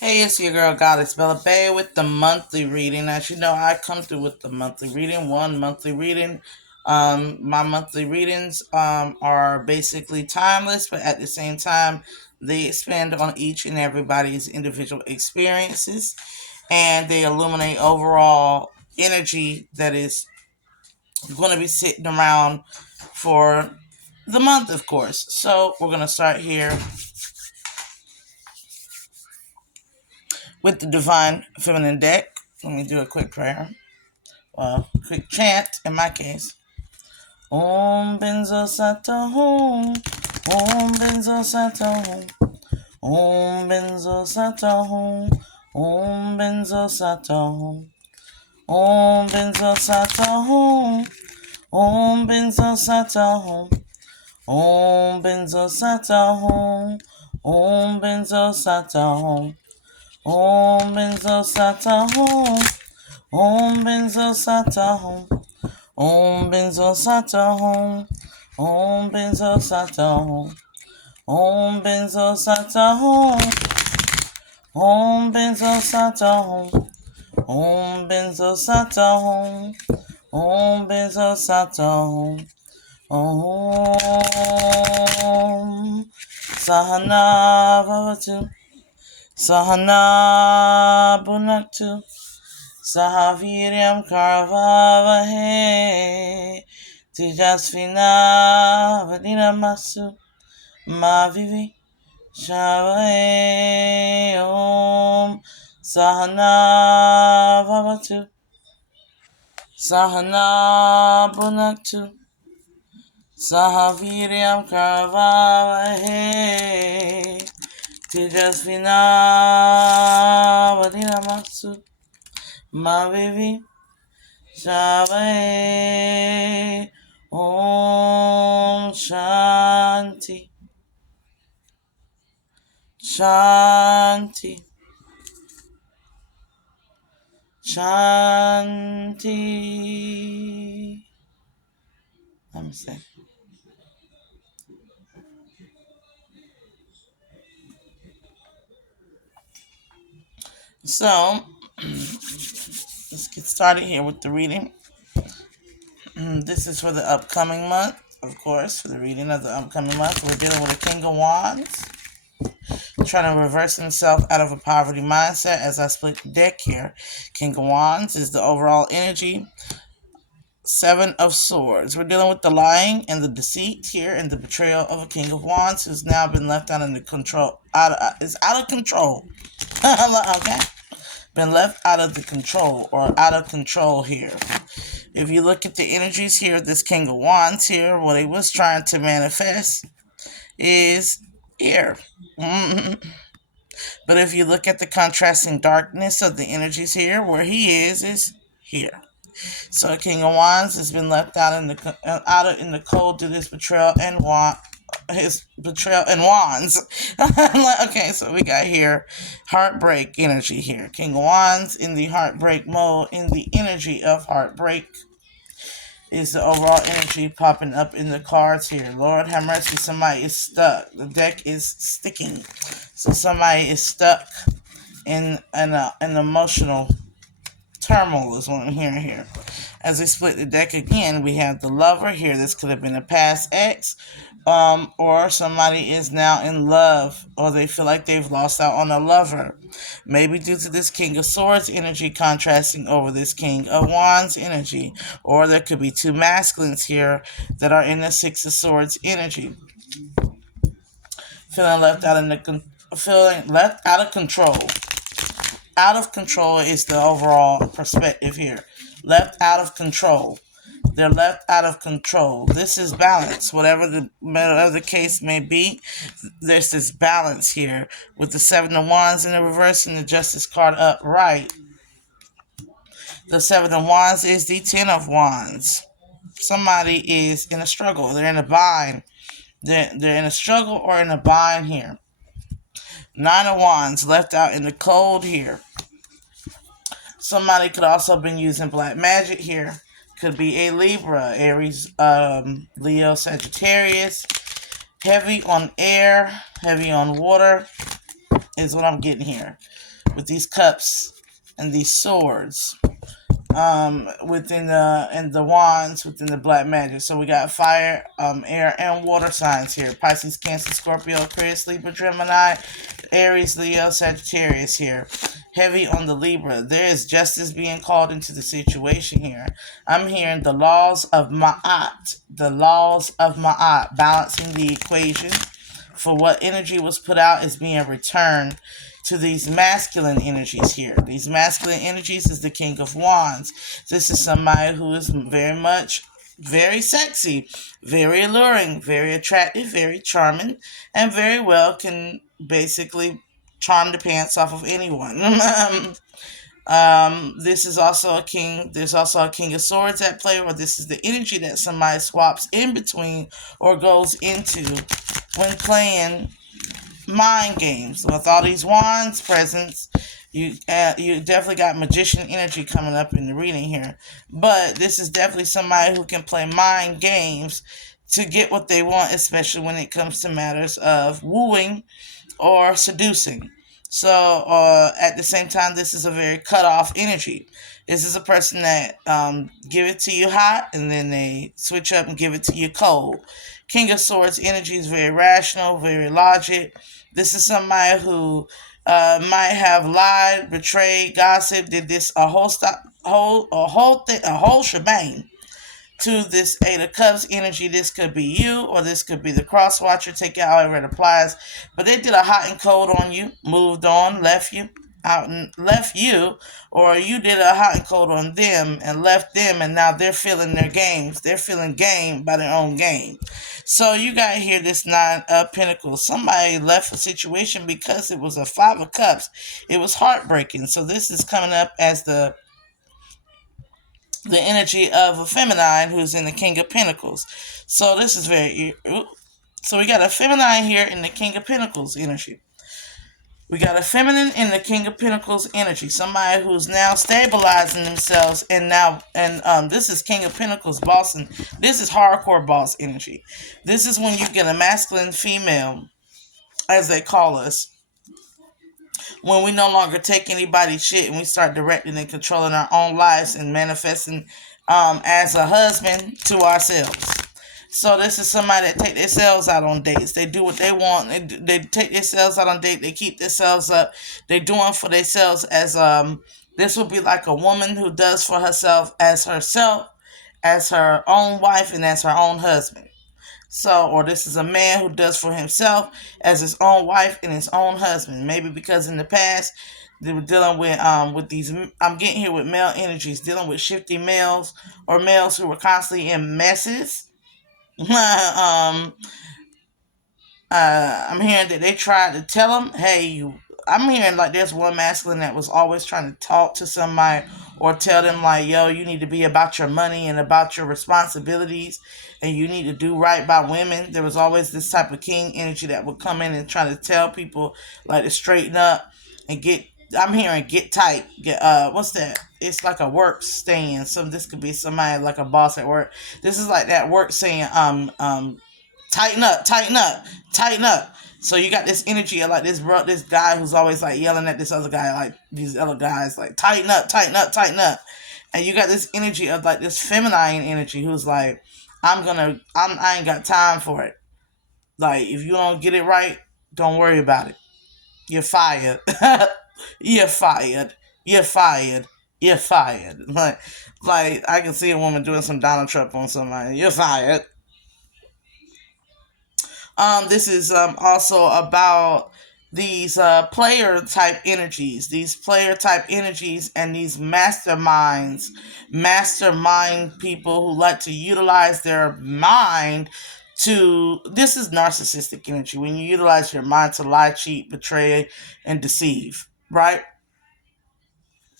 Hey, it's your girl Goddess Bella Bay with the monthly reading. As you know, I come through with the monthly reading, one monthly reading. My monthly readings are basically timeless, but at the same time, they expand on each and everybody's individual experiences, and they illuminate overall energy that is going to be sitting around for the month, of course. So we're going to start here with the Divine Feminine deck. Let me do a quick prayer. Well, quick chant in my case. Om Benzo Sato Hum. Om Benzo Sato Hum. Om Benzo Sato Hum. Om Benzo Sato Hum. Om Benzo Sato Hum. Om Benzo Sato Hum. Om Benzo Sato Hum. Om Benzo Sato Hum. Om Benzo Sato Hum. Om Benzo Sato Hum. Om Benzo Sato Hum. Om Benzo Sato Hum. Om Benzo Sato Hum. Om Benzo Sato Hum. Om Benzo Sato Hum. Om Benzo Sato Hum. Om Sahana Bhavatu. Sahana Bhunaktu. Sahaviryam Karvavahe Tejasvina Vadinamasu Mavivi Shavahe Om Sahana Bhavatu Sahana Bhunaktu Sahaviryam Karvavahe Tejasvina Vadinamasu Mavivi Shavahe Om Shanti Shanti Shanti. Let me see. So let's get started here with the reading. This is for the upcoming month, of course, for the reading of the upcoming month. We're dealing with a King of Wands, trying to reverse himself out of a poverty mindset. As I split the deck here, King of Wands is the overall energy. Seven of Swords. We're dealing with the lying and the deceit here, and the betrayal of a King of Wands who's now been left out of control. Is out of control. Okay, been left out of the control or out of control here. If you look at the energies here, this King of Wands here, what he was trying to manifest is here. But if you look at the contrasting darkness of the energies here, where he is here. So King of Wands has been left out in the cold due to his betrayal and wands. Okay, so we got here heartbreak energy here. King of Wands in the heartbreak mode, in the energy of heartbreak is the overall energy popping up in the cards here. Lord have mercy, somebody is stuck. The deck is sticking. So somebody is stuck in an emotional turmoil is what I'm hearing here. As we split the deck again, we have the Lover here. This could have been a past ex, or somebody is now in love, or they feel like they've lost out on a lover. Maybe due to this King of Swords energy contrasting over this King of Wands energy, or there could be two masculines here that are in the Six of Swords energy, feeling left out of control. Out of control is the overall perspective here. Left out of control. They're left out of control. This is balance. Whatever the case may be, there's this balance here with the Seven of Wands in the reverse and the Justice card upright. The Seven of Wands is the Ten of Wands. Somebody is in a struggle. They're in a bind. They're in a struggle or in a bind here. Nine of Wands left out in the cold here. Somebody could also have been using black magic here. Could be a Libra, Aries, Leo, Sagittarius. Heavy on air, heavy on water. is what I'm getting here with these cups and these swords. Within the wands within the black magic. So we got fire, air, and water signs here. Pisces, Cancer, Scorpio, Aquarius, Libra, Gemini, Aries, Leo, Sagittarius here. Heavy on the Libra. There is justice being called into the situation here. I'm hearing the laws of Ma'at. The laws of Ma'at. Balancing the equation. For what energy was put out is being returned to these masculine energies here. These masculine energies is the King of Wands. This is somebody who is very sexy, very alluring, very attractive, very charming, and very well can basically charm the pants off of anyone. This is also a king. There's also a King of Swords at play, or this is the energy that somebody swaps in between or goes into when playing mind games. With all these wands presents, you definitely got magician energy coming up in the reading here. But this is definitely somebody who can play mind games to get what they want, especially when it comes to matters of wooing or seducing. So at the same time, this is a very cut off energy. This is a person that give it to you hot and then they switch up and give it to you cold. King of Swords energy is very rational, very logic. This is somebody who might have lied, betrayed, gossiped, did this a whole shebang to this Eight of Cups energy. This could be you, or this could be the cross watcher. Take it however it applies. But they did a hot and cold on you, moved on, left you out and left you, or you did a hot and cold on them and left them, and now they're feeling their games. They're feeling game by their own game. So you got here this Nine of Pentacles. Somebody left a situation because it was a Five of Cups. It was heartbreaking. So this is coming up as the energy of a feminine who's in the King of Pentacles. So this is very... So we got a feminine here in the King of Pentacles energy. We got a feminine in the King of Pentacles energy. Somebody who's now stabilizing themselves, and this is King of Pentacles boss, and this is hardcore boss energy. This is when you get a masculine female, as they call us, when we no longer take anybody's shit and we start directing and controlling our own lives and manifesting as a husband to ourselves. So this is somebody that take themselves out on dates. They do what they want. They take themselves out on dates. They keep themselves up. They doing for themselves as this would be like a woman who does for herself, as her own wife, and as her own husband. So, or this is a man who does for himself as his own wife and his own husband. Maybe because in the past they were dealing with these. I'm getting here with male energies, dealing with shifty males or males who were constantly in messes. I'm hearing that they tried to tell him, hey, I'm hearing like there's one masculine that was always trying to talk to somebody or tell them like, yo, you need to be about your money and about your responsibilities and you need to do right by women. There was always this type of king energy that would come in and try to tell people like to straighten up and I'm hearing get tight. What's that? It's like a work stand. This could be somebody like a boss at work. This is like that work saying, tighten up, tighten up, tighten up. So you got this energy of like this guy who's always like yelling at this other guy, like these other guys, like tighten up, tighten up, tighten up. And you got this energy of like this feminine energy who's like, I ain't got time for it. Like if you don't get it right, don't worry about it. You're fired. You're fired. You're fired. You're fired. Like I can see a woman doing some Donald Trump on somebody. You're fired. This is also about these player type energies, and these mastermind people who like to utilize their mind to. This is narcissistic energy when you utilize your mind to lie, cheat, betray, and deceive, right?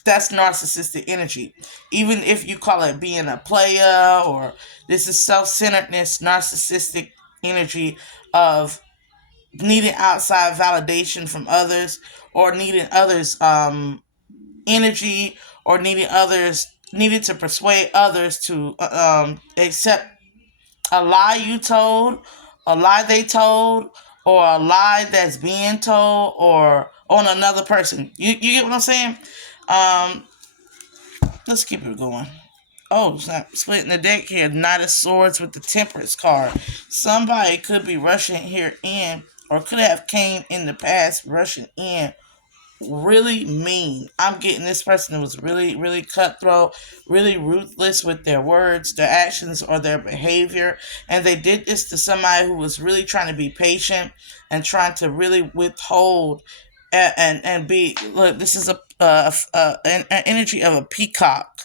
That's narcissistic energy. Even if you call it being a player, or this is self-centeredness, narcissistic energy of needing outside validation from others, or needing others energy, or needing to persuade others to accept a lie you told, a lie they told, or a lie that's being told, or on another person. You get what I'm saying? Um, let's keep it going. Oh, snap. Splitting the deck here. Knight of Swords with the Temperance card. Somebody could be rushing here in, or could have came in the past rushing in really mean. I'm getting this person who was really, really cutthroat, really ruthless with their words, their actions, or their behavior. And they did this to somebody who was really trying to be patient and trying to really withhold and be. Look, this is an energy of a peacock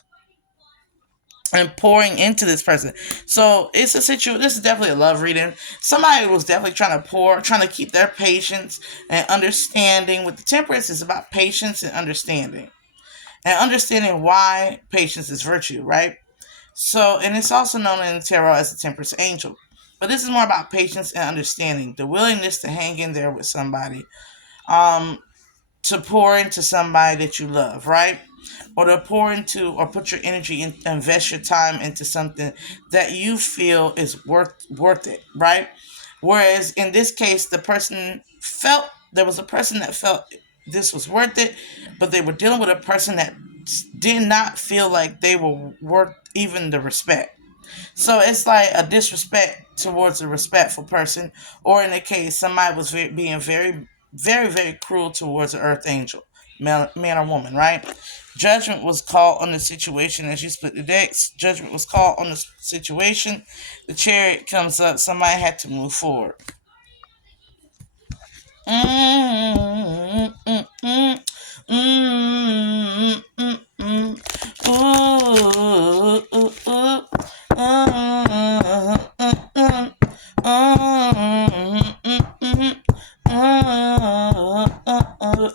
and pouring into this person. So it's a situation. This is definitely a love reading. Somebody was definitely trying to keep their patience and understanding. With the Temperance, is about patience and understanding why patience is virtue, right? So, and it's also known in the tarot as the Temperance Angel. But this is more about patience and understanding, the willingness to hang in there with somebody, um, to pour into somebody that you love, right? Or to pour into or put your energy and invest your time into something that you feel is worth it, right? Whereas in this case, the person felt there was a person that felt this was worth it, but they were dealing with a person that did not feel like they were worth even the respect. So it's like a disrespect towards a respectful person, or in the case, somebody was being very, very, very cruel towards an earth angel, man or woman, right? Judgment was called on the situation as you split the decks. Judgment was called on the situation. The chariot comes up. Somebody had to move forward. Mm, mm, mm, mm, mm, mm. Ooh, ooh, ooh.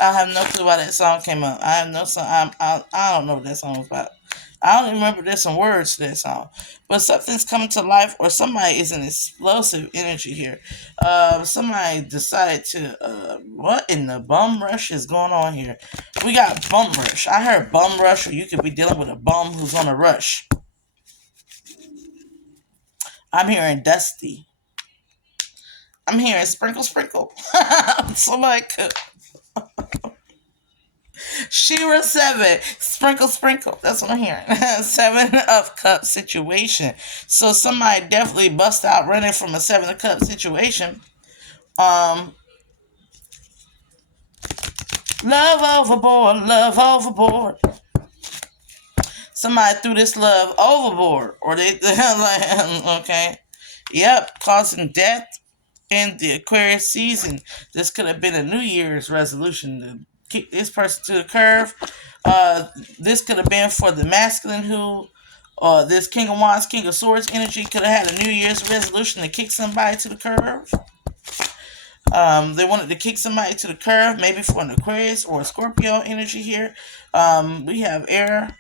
I have no clue why that song came up. I have no song. I don't know what that song was about. I don't even remember there's some words to that song. But something's coming to life, or somebody is an explosive energy here. Somebody decided to. What in the bum rush is going on here? We got bum rush. I heard bum rush, or you could be dealing with a bum who's on a rush. I'm hearing dusty. I'm hearing sprinkle, sprinkle. Somebody could. Shira 7, sprinkle, sprinkle. That's what I'm hearing. 7 of Cups situation. So somebody definitely bust out running from a 7 of Cups situation. Um, love overboard, love overboard. Somebody threw this love overboard, or they like, okay, yep, causing death in the Aquarius season. This could have been a New Year's resolution to kick this person to the curve. This could have been for the masculine who, this King of Wands, King of Swords energy could have had a New Year's resolution to kick somebody to the curve. They wanted to kick somebody to the curve, maybe for an Aquarius or a Scorpio energy here. We have air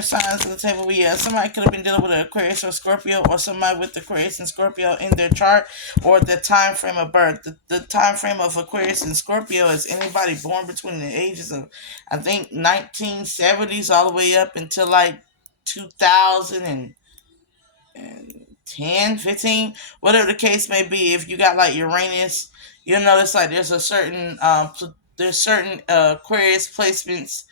signs on the table. Somebody could have been dealing with an Aquarius or Scorpio, or somebody with Aquarius and Scorpio in their chart, or the time frame of birth. The time frame of Aquarius and Scorpio is anybody born between the ages of, I think, 1970s all the way up until like 2000 and 10, 15, whatever the case may be. If you got like Uranus, you'll notice like there's certain Aquarius placements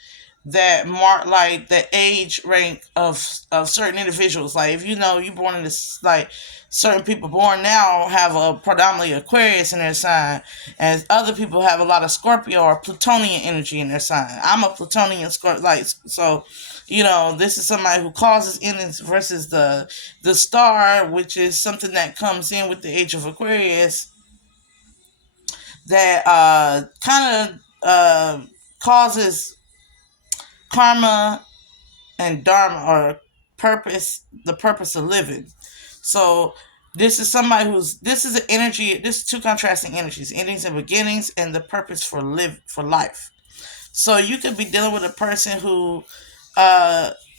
that mark like the age rank of certain individuals. Like if you know you're born in this, like certain people born now have a predominantly Aquarius in their sign, and other people have a lot of Scorpio or Plutonian energy in their sign. I'm a Plutonian Scorpio, like so. This is somebody who causes innings versus the star, which is something that comes in with the age of Aquarius that kind of causes karma and dharma, or the purpose of living. So this is an energy. This is two contrasting energies: endings and beginnings, and the purpose for life. So you could be dealing with a person who,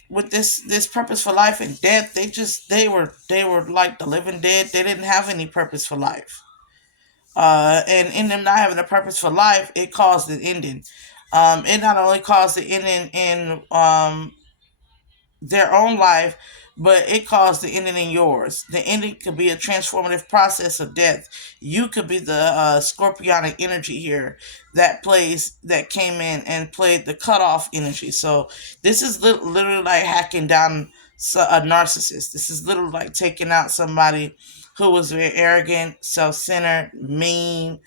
with this purpose for life and death, they were like the living dead. They didn't have any purpose for life. And in them not having a purpose for life, it caused an ending. It not only caused the ending in their own life, but it caused the ending in yours. The ending could be a transformative process of death. You could be the scorpionic energy here that came in and played the cutoff energy. So this is literally like hacking down a narcissist. This is literally like taking out somebody who was very arrogant, self-centered, mean.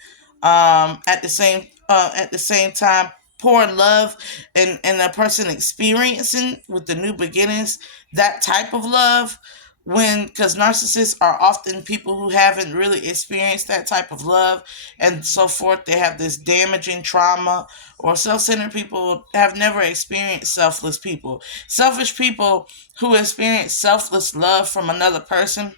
At the same time, pouring love and a person experiencing with the new beginnings that type of love, when because narcissists are often people who haven't really experienced that type of love and so forth. They have this damaging trauma, or self-centered people have never experienced selfless people. Selfish people who experience selfless love from another person,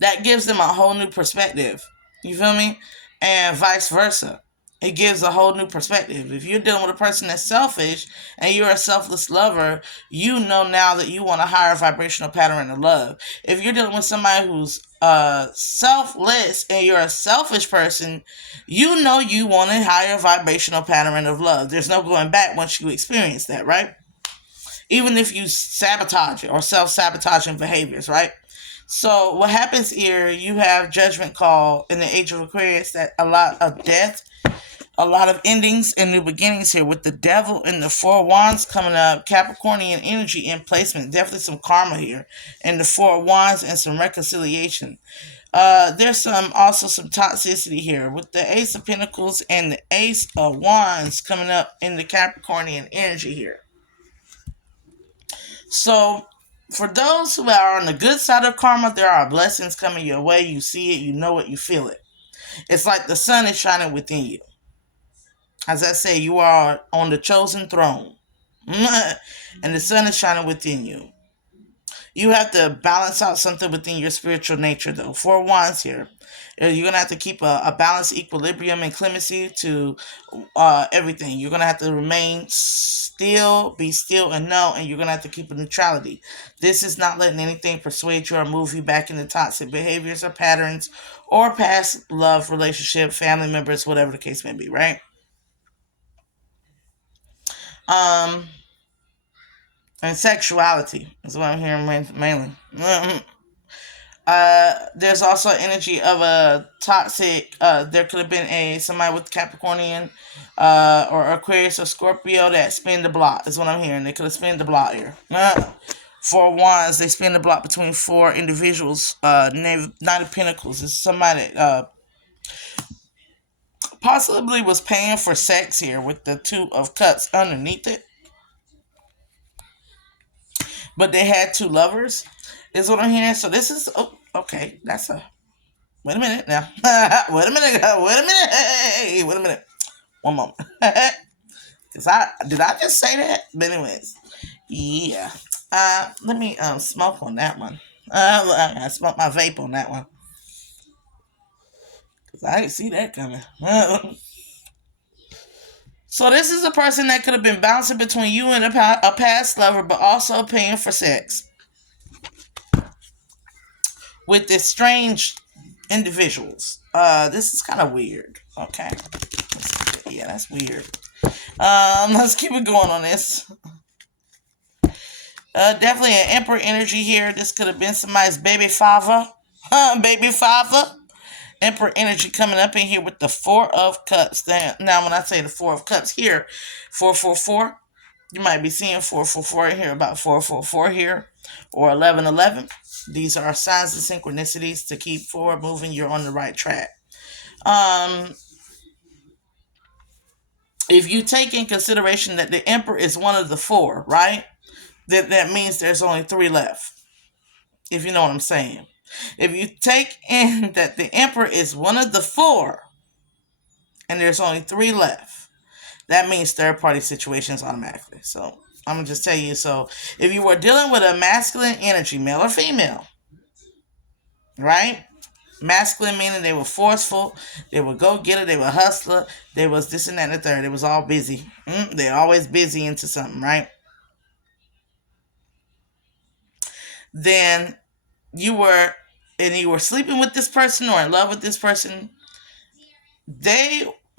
that gives them a whole new perspective. You feel me? And vice versa. It gives a whole new perspective. If you're dealing with a person that's selfish and you're a selfless lover, you know now that you want a higher vibrational pattern of love. If you're dealing with somebody who's selfless and you're a selfish person, you know you want a higher vibrational pattern of love. There's no going back once you experience that, right? Even if you sabotage it or self-sabotaging behaviors, right? So what happens here, you have judgment call in the age of Aquarius, that a lot of death, a lot of endings and new beginnings here with the devil and the four wands coming up, Capricornian energy in placement, definitely some karma here, and the four wands and some reconciliation. There's also some toxicity here with the ace of pentacles and the ace of wands coming up in the Capricornian energy here. So, for those who are on the good side of karma, there are blessings coming your way. You see it, you know it, you feel it. It's like the sun is shining within you. As I say, you are on the chosen throne, and the sun is shining within you. You have to balance out something within your spiritual nature, though. Four wands here. You're going to have to keep a balanced equilibrium and clemency to everything. You're going to have to remain still, be still, and know, and you're going to have to keep a neutrality. This is not letting anything persuade you or move you back into toxic behaviors or patterns or past love, relationship, family members, whatever the case may be, right? Um, and sexuality is what I'm hearing mainly. There's also energy of a toxic. There could have been somebody with Capricornian, or Aquarius or Scorpio that spin the block. Is what I'm hearing. They could have spin the block here. Four wands. They spin the block between four individuals. Knight of Pentacles is somebody that possibly was paying for sex here with the Two of Cups underneath it, but they had two lovers. Is what I'm hearing. So this is okay. That's a wait a minute now. Wait a minute. Wait a minute. Hey, wait a minute. One moment. Cause did I just say that? But anyways, yeah. Let me smoke on that one. I smoke my vape on that one. Cause I didn't see that coming. So this is a person that could have been bouncing between you and a past lover, but also paying for sex with this strange individuals. This is kind of weird. Okay. Yeah, that's weird. Let's keep it going on this. Definitely an emperor energy here. This could have been somebody's baby father. Baby father. Emperor energy coming up in here with the Four of Cups. Now, when I say the Four of Cups here, 444, you might be seeing 444 here, about 444 here, or 1111. These are signs and synchronicities to keep forward moving. You're on the right track. If you take in consideration that the Emperor is one of the four, right? That means there's only three left. If you know what I'm saying. If you take in that the Emperor is one of the four and there's only three left, that means third party situations automatically. So I'm gonna just tell you. So if you were dealing with a masculine energy, male or female, right? Masculine meaning they were forceful, they were go getter, they were hustler, they was this and that and the third. They was all busy. They're always busy into something, right? Then you were sleeping with this person or in love with this person.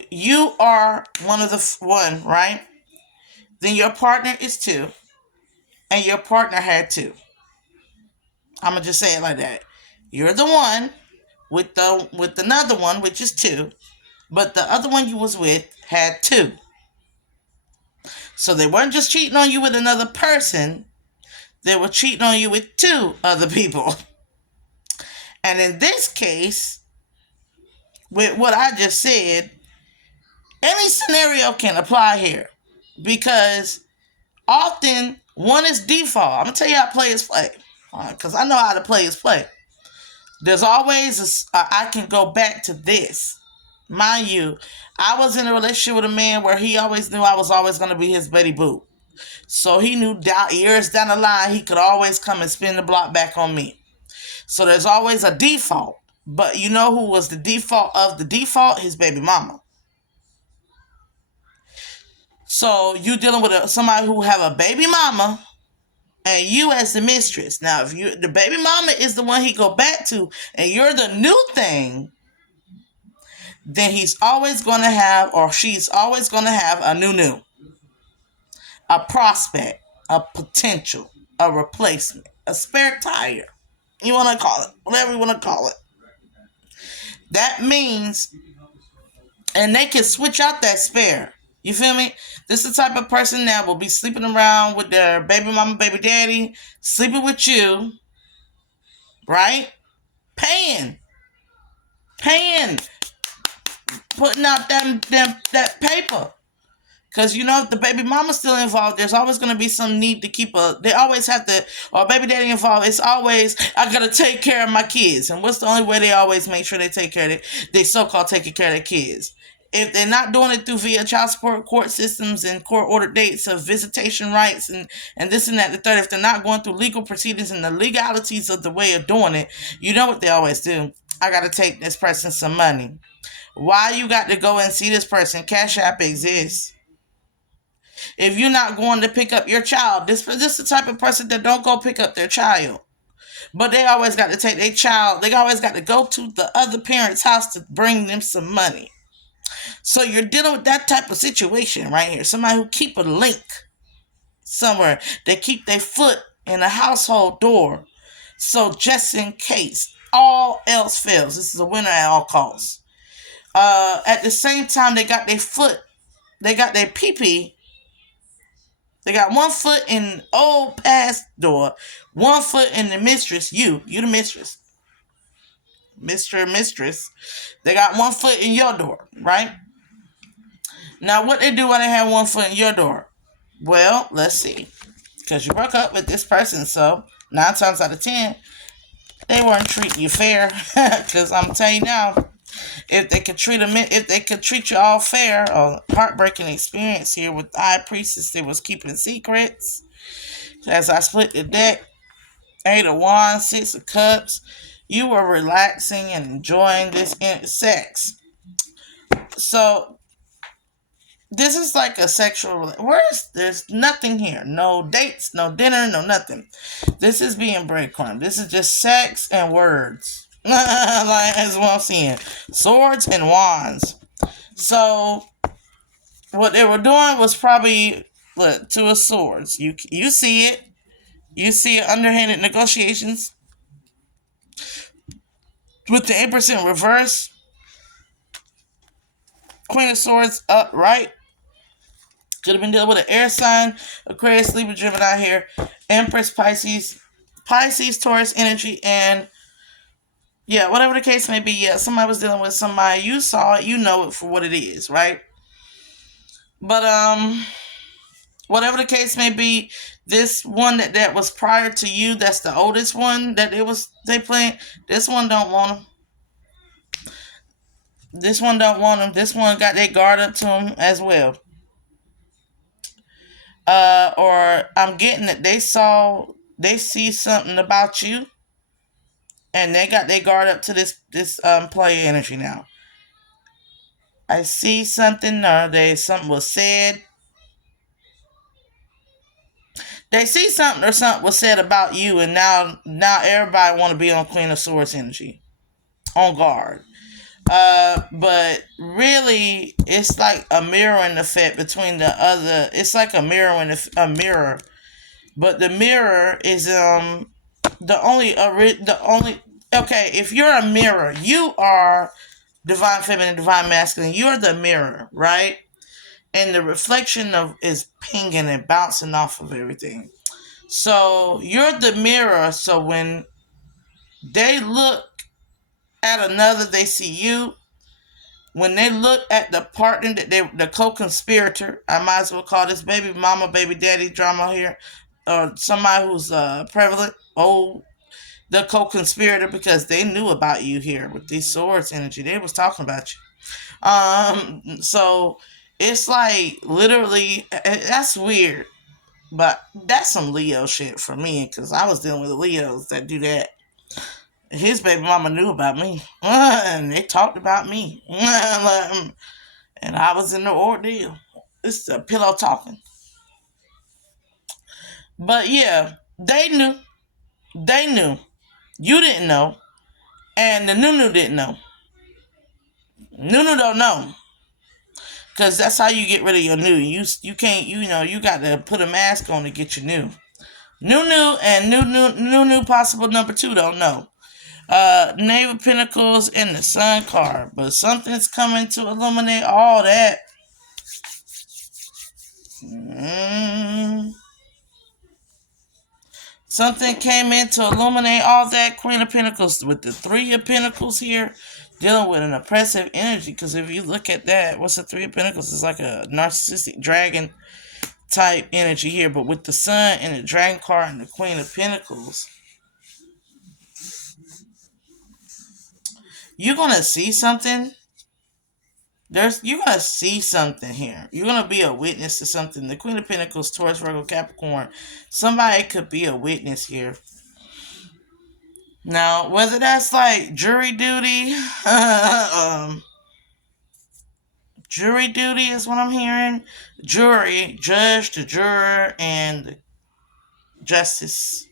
You are one of the one, right? Then your partner is two, and your partner had two. I'm gonna just say it like that. You're the one with another one, which is two, but the other one you was with had two. So they weren't just cheating on you with another person, they were cheating on you with two other people. And in this case, with what I just said, any scenario can apply here because often one is default. I'm gonna tell you how players play because I know how to players play. There's always I can go back to this. Mind you, I was in a relationship with a man where he always knew I was always going to be his Betty Boop. So he knew years down the line he could always come and spin the block back on me. So there's always a default. But you know who was the default of the default? His baby mama. So you dealing with somebody who have a baby mama and you as the mistress. Now, if the baby mama is the one he go back to and you're the new thing, then he's always going to have, or she's always going to have a new, a prospect, a potential, a replacement, a spare tire. You want to call it, whatever you want to call it. That means, and they can switch out that spare. You feel me? This is the type of person that will be sleeping around with their baby mama, baby daddy, sleeping with you, right? Paying, putting out that paper. Because, you know, if the baby mama's still involved, there's always going to be some need to they always have to, or baby daddy involved, it's always, I got to take care of my kids. And what's the only way they always make sure they take care of it? They so-called taking care of their kids. If they're not doing it through via child support court systems and court-ordered dates of visitation rights and this and that, the third, if they're not going through legal proceedings and the legalities of the way of doing it, you know what they always do? I got to take this person some money. Why you got to go and see this person? Cash App exists. If you're not going to pick up your child, this is the type of person that don't go pick up their child. But they always got to take their child. They always got to go to the other parent's house to bring them some money. So you're dealing with that type of situation right here. Somebody who keep a link somewhere. They keep their foot in a household door. So just in case all else fails, this is a winner at all costs. At the same time, they got their foot. They got their pee-pee. They got one foot in old past door, one foot in the mistress. You the mistress. Mistress. They got one foot in your door, right? Now, what they do when they have one foot in your door? Well, let's see. Because you broke up with this person, so 9 times out of 10, they weren't treating you fair. Because I'm telling you now, if they could treat you all fair, a heartbreaking experience here with the High Priestess, they was keeping secrets. As I split the deck, 8 of Wands, 6 of Cups, you were relaxing and enjoying this sex. So this is like a sexual. There's nothing here. No dates, no dinner, no nothing. This is being breadcrumb. This is just sex and words. Like, that's what I'm seeing. Swords and wands. So what they were doing was probably, look, 2 of swords. You see it. You see underhanded negotiations with the Empress in reverse. Queen of Swords upright. Could have been dealing with an air sign, Aquarius, Libra, Gemini here. Empress, Pisces, Taurus energy, and yeah, whatever the case may be, yeah, somebody was dealing with somebody. You saw it, you know it for what it is, right? But whatever the case may be, this one that was prior to you, that's the oldest one that they playing. This one don't want him. This one don't want him. This one got their guard up to him as well. Or I'm getting that they see something about you, and they got their guard up to this player energy now. I see something, or something was said. They see something or something was said about you, and now everybody want to be on Queen of Swords energy, on guard. But really, it's like a mirroring effect between the other. It's like a mirror, but the mirror is Okay, if you're a mirror, you are divine feminine, divine masculine. You're the mirror, right? And the reflection of is pinging and bouncing off of everything. So you're the mirror. So when they look at another, they see you. When they look at the partner that the co-conspirator, I might as well call this baby mama, baby daddy drama here, or somebody who's prevalent. Oh, the co-conspirator, because they knew about you here with these swords energy. They was talking about you. So it's like literally that's weird, but that's some Leo shit for me because I was dealing with Leos that do that. His baby mama knew about me, and they talked about me, and I was in the ordeal. It's the pillow talking, but yeah, they knew. They knew. You didn't know, and the Nunu didn't know. Nunu don't know. Cause that's how you get rid of your new. You can't you got to put a mask on to get your new. New and new possible number two don't know. Knave of Pentacles and the Sun card, but something's coming to illuminate all that. Something came in to illuminate all that. Queen of Pentacles with the Three of Pentacles here, dealing with an oppressive energy. Because if you look at that, what's the Three of Pentacles? It's like a narcissistic dragon type energy here, but with the Sun and the Dragon card and the Queen of Pentacles, you're gonna see something. You're gonna see something here. You're gonna be a witness to something. The Queen of Pentacles, Taurus, Virgo, Capricorn. Somebody could be a witness here. Now, whether that's like jury duty, jury duty is what I'm hearing. Jury, judge, the juror, and the justice.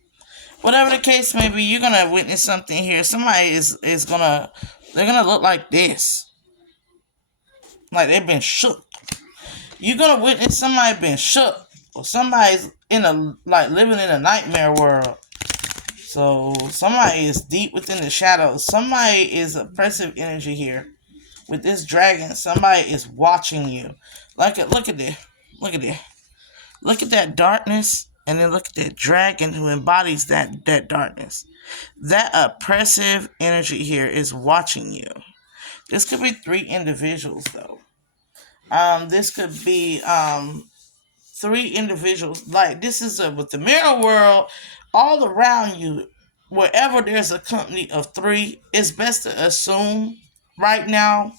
Whatever the case may be, you're gonna witness something here. Somebody is gonna they're gonna look like this, like they've been shook. You're gonna witness somebody being shook, or somebody's in a like living in a nightmare world. So somebody is deep within the shadows. Somebody is oppressive energy here. With this dragon, somebody is watching you. Look at this. Look at this. Look at that darkness, and then look at that dragon who embodies that darkness. That oppressive energy here is watching you. This could be three individuals, though. This could be three individuals. Like this is with the mirror world all around you. Wherever there's a company of three, it's best to assume right now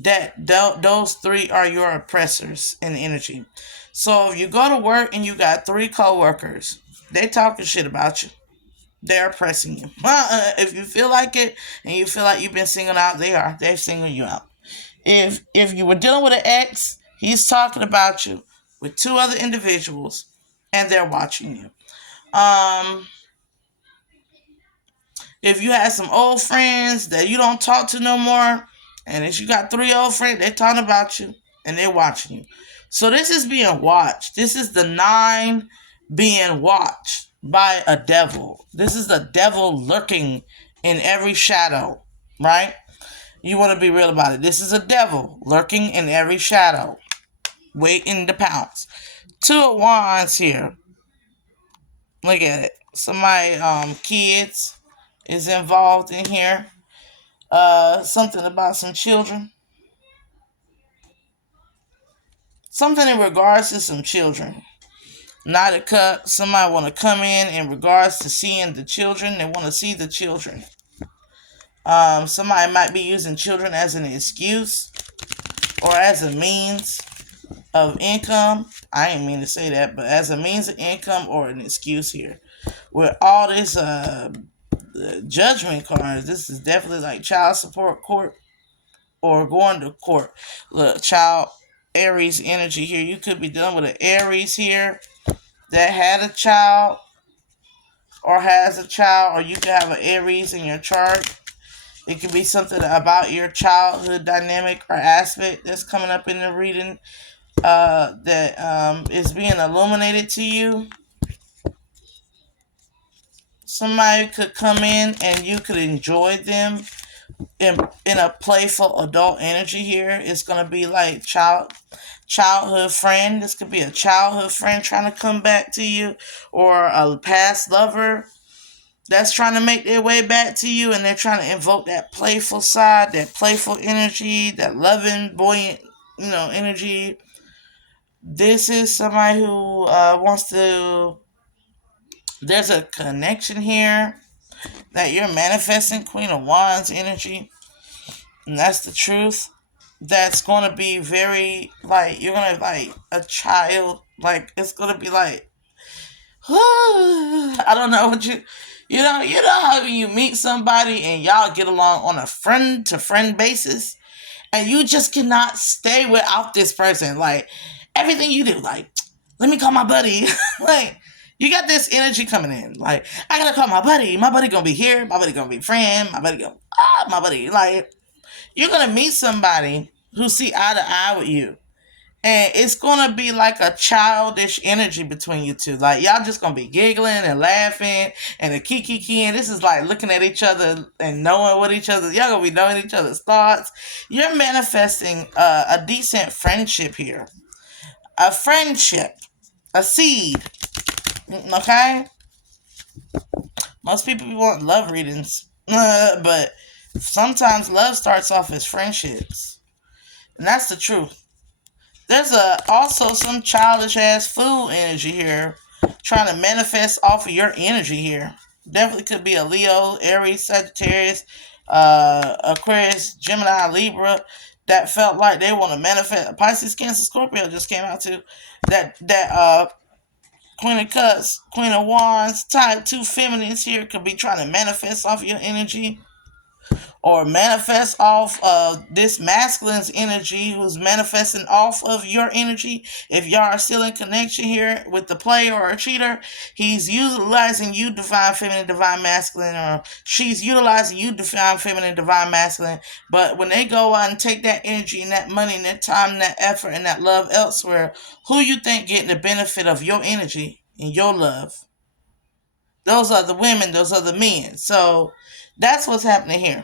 that those three are your oppressors in energy. So if you go to work and you got three coworkers, they talking shit about you. They're oppressing you. If you feel like it and you feel like you've been singled out, they're singling you out. If you were dealing with an ex, he's talking about you with two other individuals, and they're watching you. If you had some old friends that you don't talk to no more, and if you got three old friends, they're talking about you and they're watching you. So this is being watched. This is the 9 being watched by a devil. This is the devil lurking in every shadow, right? You want to be real about it. This is a devil lurking in every shadow, waiting to pounce. 2 of Wands here. Look at it. Somebody, kids is involved in here. Something about some children. Something in regards to some children. Not a cut. Somebody want to come in regards to seeing the children. They want to see the children. Somebody might be using children as an excuse or as a means of income. I didn't mean to say that, but as a means of income or an excuse here. With all this judgment cards, this is definitely like child support court or going to court. Look, child Aries energy here. You could be dealing with an Aries here that had a child or has a child, or you could have an Aries in your chart. It could be something about your childhood dynamic or aspect that's coming up in the reading that is being illuminated to you. somebody could come in and you could enjoy them in a playful adult energy here. It's gonna be like childhood friend. This could be a childhood friend trying to come back to you, or a past lover that's trying to make their way back to you, and they're trying to invoke that playful side, that playful energy, that loving, buoyant, energy. This is somebody who wants to. There's a connection here that you're manifesting, Queen of Wands energy, and that's the truth. That's going to be very, like, you're going to, like, a child, like, it's going to be like, I don't know what you know how you meet somebody and y'all get along on a friend to friend basis, and you just cannot stay without this person. Like, everything you do, like, let me call my buddy. Like, you got this energy coming in. Like, I gotta call my buddy. My buddy gonna be here. My buddy gonna be a friend. My buddy. Like, you're gonna meet somebody who see eye to eye with you. And it's gonna be like a childish energy between you two. Like, y'all just gonna be giggling and laughing and a kiki. And this is like looking at each other and knowing what each other. Y'all gonna be knowing each other's thoughts. You're manifesting a decent friendship here. A friendship, a seed. Okay. Most people want love readings, but sometimes love starts off as friendships, and that's the truth. There's also some childish ass fool energy here, trying to manifest off of your energy here. Definitely could be a Leo, Aries, Sagittarius, Aquarius, Gemini, Libra, that felt like they want to manifest. Pisces, Cancer, Scorpio just came out too. That Queen of Cups, Queen of Wands, type 2 feminines here could be trying to manifest off your energy, or manifest off of this masculine's energy who's manifesting off of your energy. If y'all are still in connection here with the player or a cheater, he's utilizing you, divine feminine, divine masculine, or she's utilizing you, divine feminine, divine masculine. But when they go out and take that energy and that money and that time and that effort and that love elsewhere, who you think getting the benefit of your energy and your love? Those are the women, those are the men. So that's what's happening here.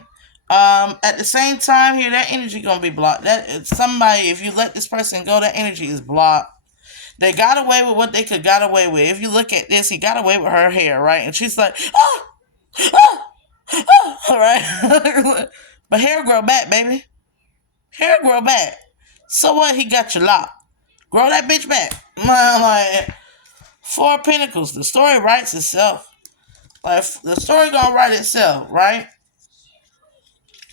At the same time here, that energy gonna be blocked. That somebody, if you let this person go, that energy is blocked. They got away with what they could got away with. If you look at this, he got away with her hair, right? And she's like, oh, oh, oh, all right. But hair grow back, baby. Hair grow back. So what? He got you locked. Grow that bitch back. Like, Four of Pentacles. The story writes itself. Like, the story gonna write itself, right?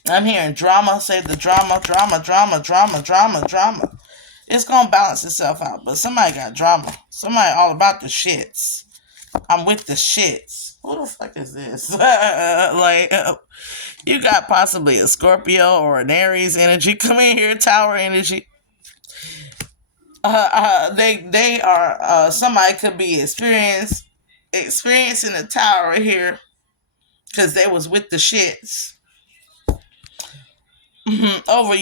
I'm hearing drama, say the drama. It's gonna balance itself out, but somebody got drama. Somebody all about the shits. I'm with the shits. Who the fuck is this? Like, you got possibly a Scorpio or an Aries energy. Come in here, Tower energy. They are, somebody could be experiencing the Tower here because they was with the shits. Over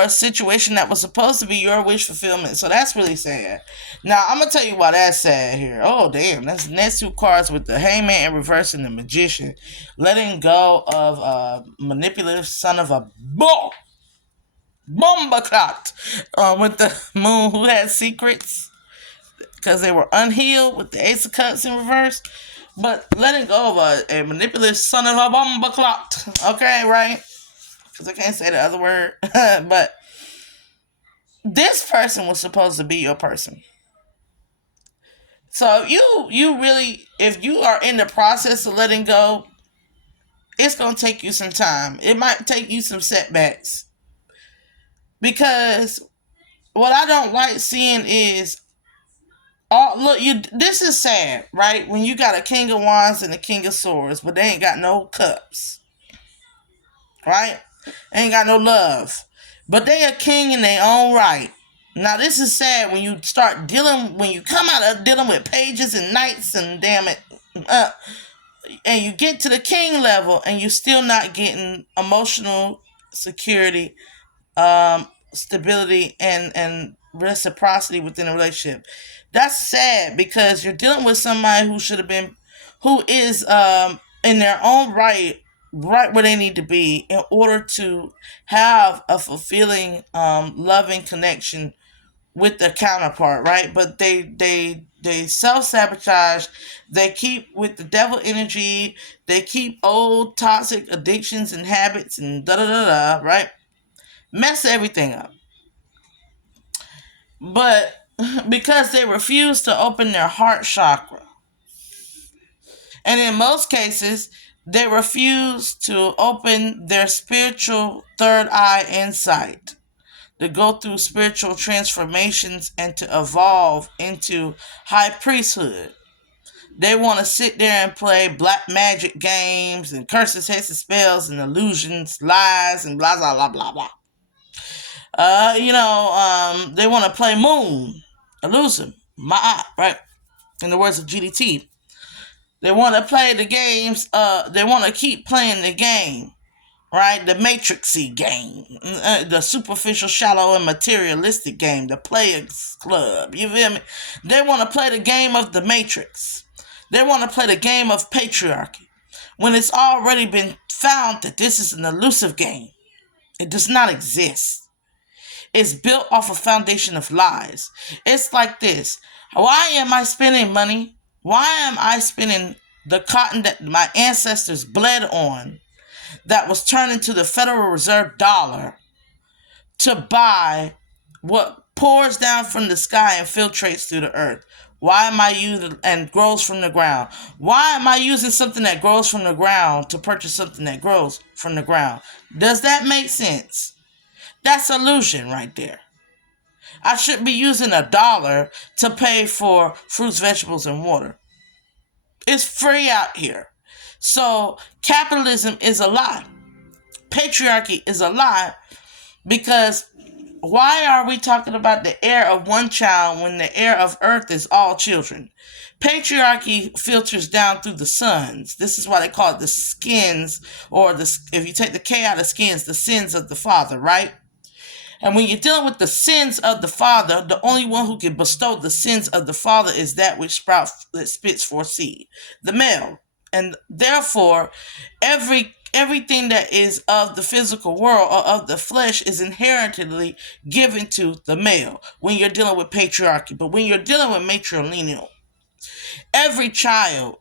a situation that was supposed to be your wish fulfillment. So that's really sad. Now I'm gonna tell you why that's sad here. Oh damn, that's the next two cards with the Hangman in reverse and the Magician, letting go of a manipulative son of a bomba clot, with the Moon who had secrets because they were unhealed with the Ace of Cups in reverse. But letting go of a manipulative son of a bomba clot. Okay, right? Because I can't say the other word. But this person was supposed to be your person. So if you are in the process of letting go, it's going to take you some time. It might take you some setbacks. Because what I don't like seeing is, this is sad, right? When you got a King of Wands and a King of Swords, but they ain't got no cups. Right? Ain't got no love. But they a king in their own right. Now this is sad when you come out of dealing with pages and knights and damn it, and you get to the king level and you're still not getting emotional security, stability, and reciprocity within a relationship. That's sad because you're dealing with somebody who should have been who is in their own right where they need to be in order to have a fulfilling, loving connection with their counterpart, right? But they self-sabotage. They keep with the devil energy. They keep old toxic addictions and habits and da da da da, right? Mess everything up. But because they refuse to open their heart chakra, and in most cases they refuse to open their spiritual third eye insight, to go through spiritual transformations and to evolve into high priesthood. They want to sit there and play black magic games and curses, hexes, spells, and illusions, lies, and blah blah blah blah blah. They want to play moon, elusive, right? In the words of GDT, they want to play the games. They want to keep playing the game, right? The matrixy game, the superficial, shallow, and materialistic game, the Players Club. You feel me? They want to play the game of the Matrix. They want to play the game of patriarchy when it's already been found that this is an elusive game. It does not exist. It's built off a foundation of lies. It's like this. Why am I spending money? Why am I spending the cotton that my ancestors bled on, that was turned into the Federal Reserve dollar, to buy what pours down from the sky and filtrates through the earth? Why am I using and grows from the ground? Why am I using something that grows from the ground to purchase something that grows from the ground? Does that make sense? That's illusion right there. I should be using $1 to pay for fruits, vegetables, and water. It's free out here. So capitalism is a lie. Patriarchy is a lie, because why are we talking about the heir of one child when the heir of earth is all children? Patriarchy filters down through the sons. This is why they call it the skins, or if you take the K out of skins, the sins of the father, right? And when you're dealing with the sins of the father, the only one who can bestow the sins of the father is that which spits forth seed, the male. And therefore, everything that is of the physical world or of the flesh is inherently given to the male when you're dealing with patriarchy. But when you're dealing with matrilineal, every child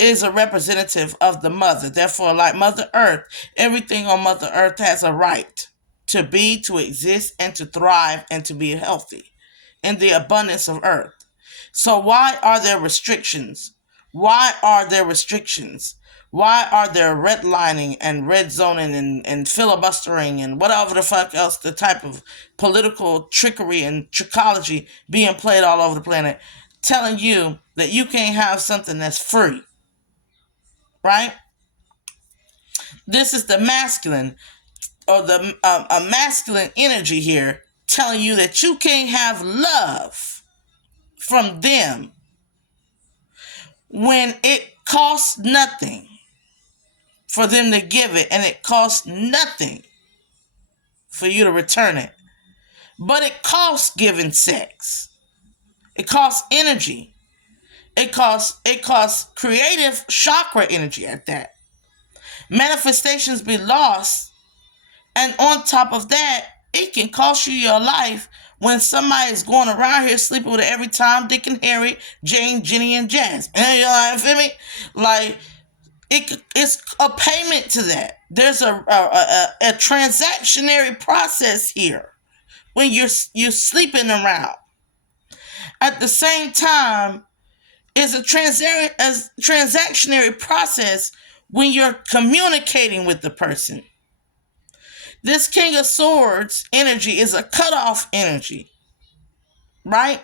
is a representative of the mother. Therefore, like Mother Earth, everything on Mother Earth has a right to be, to exist, and to thrive, and to be healthy in the abundance of earth. So why are there restrictions? Why are there restrictions? Why are there redlining and red zoning and filibustering and whatever the fuck else, the type of political trickery and trichology being played all over the planet, telling you that you can't have something that's free, right? This is the masculine, or the a masculine energy here, telling you that you can't have love from them when it costs nothing for them to give it, and it costs nothing for you to return it. But it costs giving sex. It costs energy. It costs creative chakra energy at that. Manifestations be lost. And on top of that, it can cost you your life when somebody is going around here sleeping with every Tom, Dick, and Harry, Jane, Jenny, and Jazz. And you know, feel me? Like, it's a payment to that. There's a transactionary process here when you're sleeping around. At the same time, it's a transactionary process when you're communicating with the person. This King of Swords energy is a cutoff energy, right?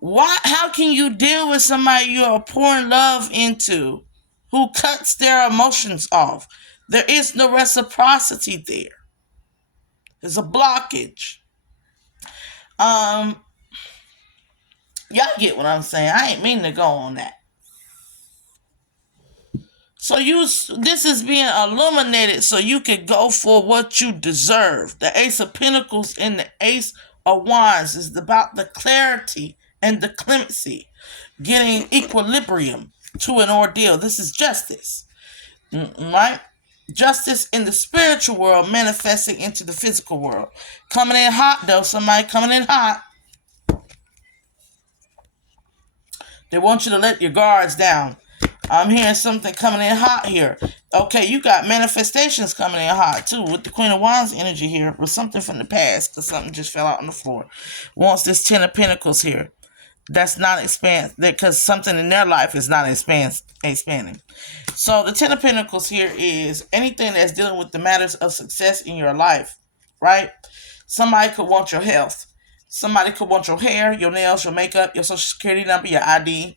Why? How can you deal with somebody you are pouring love into who cuts their emotions off? There is no reciprocity there. There's a blockage. Y'all get what I'm saying. I ain't meaning to go on that. So this is being illuminated so you can go for what you deserve. The Ace of Pentacles and the Ace of Wands is about the clarity and the clemency, getting equilibrium to an ordeal. This is justice, right? Justice in the spiritual world manifesting into the physical world. Coming in hot, though. Somebody coming in hot. They want you to let your guards down. I'm hearing something coming in hot here. Okay, you got manifestations coming in hot too with the Queen of Wands energy here, with something from the past because something just fell out on the floor. Wants this Ten of Pentacles here. That's not expand because something in their life is not expanding. So the Ten of Pentacles here is anything that's dealing with the matters of success in your life, right? Somebody could want your health. Somebody could want your hair, your nails, your makeup, your social security number, your ID.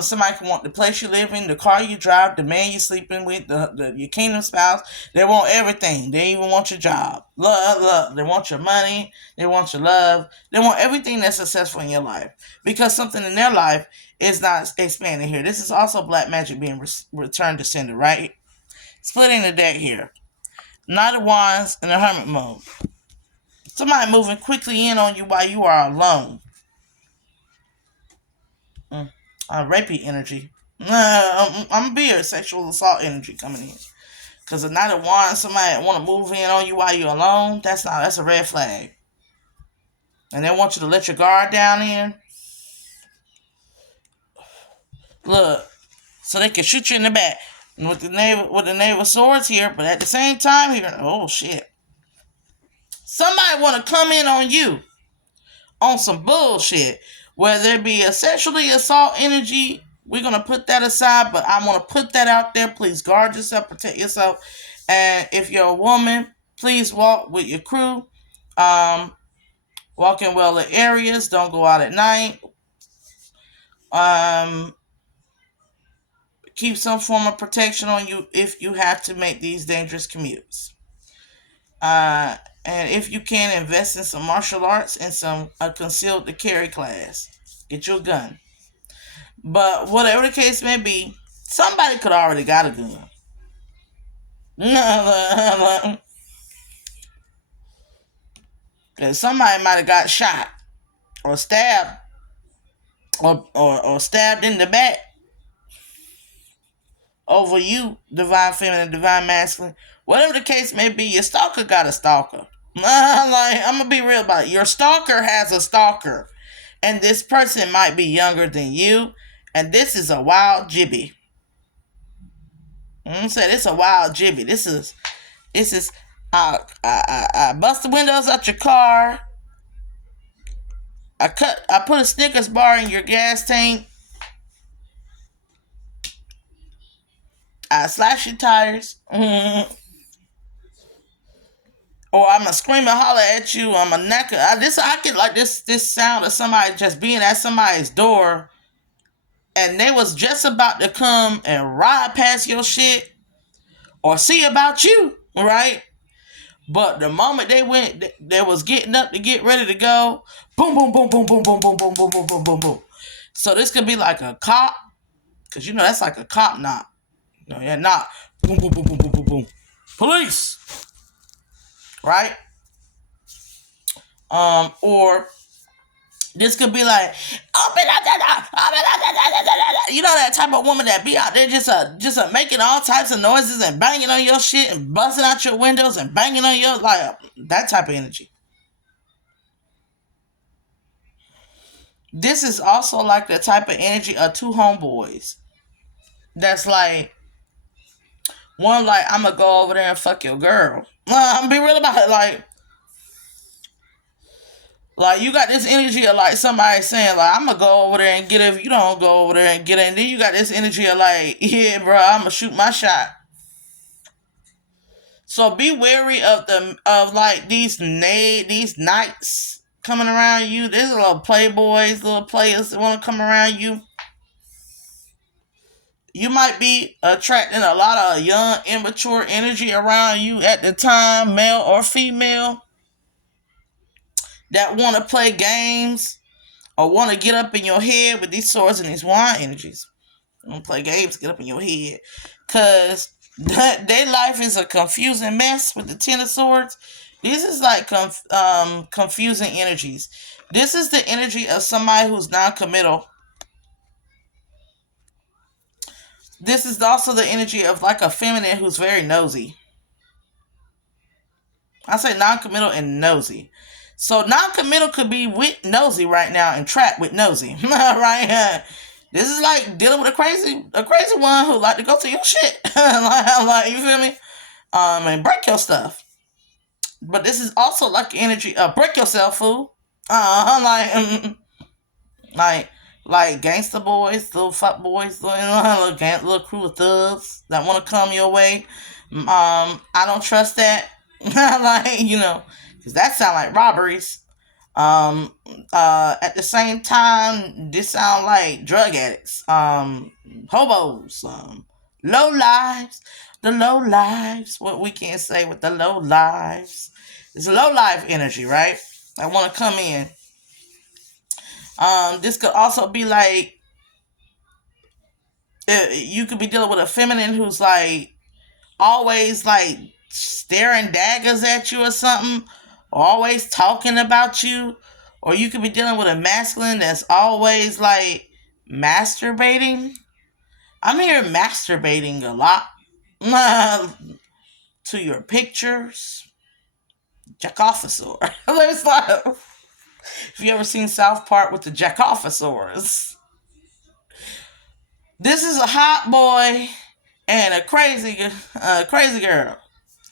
Somebody could want the place you live in, the car you drive, the man you're sleeping with, your kingdom spouse. They want everything. They even want your job. Love. They want your money. They want your love. They want everything that's successful in your life. Because something in their life is not expanding here. This is also black magic being returned to sender, right? Splitting the deck here. Knight of Wands in the hermit mode. Somebody moving quickly in on you while you are alone. Rapey energy. I'm gonna be a sexual assault energy coming in. Because the Knight of Wands, somebody want to move in on you while you're alone, that's a red flag. And they want you to let your guard down in. Look, so they can shoot you in the back. And with the Knave of Swords here, but at the same time here, oh shit. Somebody want to come in on you on some bullshit, whether it be a sexually assault energy. We're going to put that aside, but I want to put that out there. Please guard yourself, protect yourself. And if you're a woman, please walk with your crew. Walk in well-lit areas. Don't go out at night. Keep some form of protection on you if you have to make these dangerous commutes. And if you can, invest in some martial arts and some concealed to carry class. Get you a gun. But whatever the case may be, somebody could already got a gun. Because somebody might have got shot or stabbed or stabbed in the back over you, divine feminine, divine masculine. Whatever the case may be, your stalker got a stalker. I'm going to be real about it. Your stalker has a stalker. And this person might be younger than you. And this is a wild jibby. I'm saying it's a wild jibby. This is I bust the windows out your car. I put a Snickers bar in your gas tank. I slash your tires. Or I'm gonna scream and holler at you. I'm a knacker. I get like this sound of somebody just being at somebody's door, and they was just about to come and ride past your shit or see about you, right? But the moment they went, they was getting up to get ready to go. Boom, boom, boom, boom, boom, boom, boom, boom, boom, boom, boom, boom, boom. So this could be like a cop, because you know that's like a cop knock. No, yeah, knock. Boom, boom, boom, boom, boom, boom, boom. Police. Right? Or this could be like, open up, you know, that type of woman that be out there just making all types of noises and banging on your shit and busting out your windows and banging on your, like, that type of energy. This is also like the type of energy of two homeboys. That's like, one like, I'm gonna go over there and fuck your girl. I'm gonna be real about it. Like you got this energy of like somebody saying like, I'm gonna go over there and get it if you don't go over there and get it. And then you got this energy of like, yeah, bro, I'm gonna shoot my shot. So be wary of like these knights coming around you. There's little playboys, little players that want to come around you. You might be attracting a lot of young, immature energy around you at the time, male or female, that want to play games or want to get up in your head with these swords and these wine energies. Don't play games, get up in your head. Because their life is a confusing mess with the Ten of Swords. This is like confusing energies. This is the energy of somebody who's non-committal. This is also the energy of like a feminine who's very nosy. I say non-committal and nosy. So non-committal could be with nosy right now and trapped with nosy. Right? This is like dealing with a crazy one who like to go to your shit. like, you feel me? And break your stuff. But this is also like energy of break yourself, fool. Like like gangster boys, little fuck boys, little crew of thugs that want to come your way. I don't trust that. Like, because that sound like robberies. Um, at the same time, this sound like drug addicts, hobos, low lives, the low lives. What we can say with the low lives, it's a low life energy, right? I want to come in. This could also be like you could be dealing with a feminine who's like always like staring daggers at you or something, or always talking about you, or you could be dealing with a masculine that's always like masturbating. I'm hearing masturbating a lot to your pictures. Jackophosor. It's like, if you ever seen South Park with the Jackophosors, this is a hot boy and a crazy girl,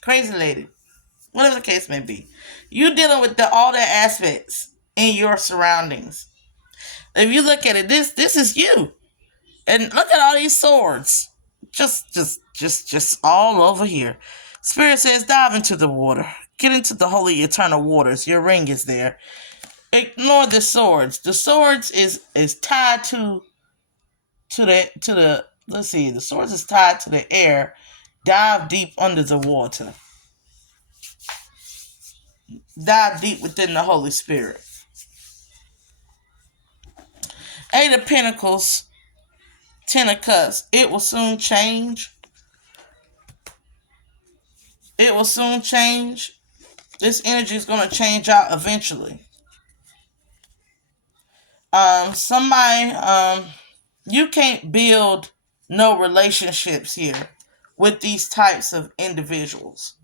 crazy lady, whatever the case may be. You dealing with all the aspects in your surroundings. If you look at it, this is you, and look at all these swords, just all over here. Spirit says, dive into the water, get into the holy eternal waters. Your ring is there. Ignore the swords. The swords is tied to the let's see, the swords is tied to the air. Dive deep under the water. Dive deep within the Holy Spirit. Eight of Pentacles, Ten of Cups. It will soon change. It will soon change. This energy is going to change out eventually. Somebody, you can't build no relationships here with these types of individuals.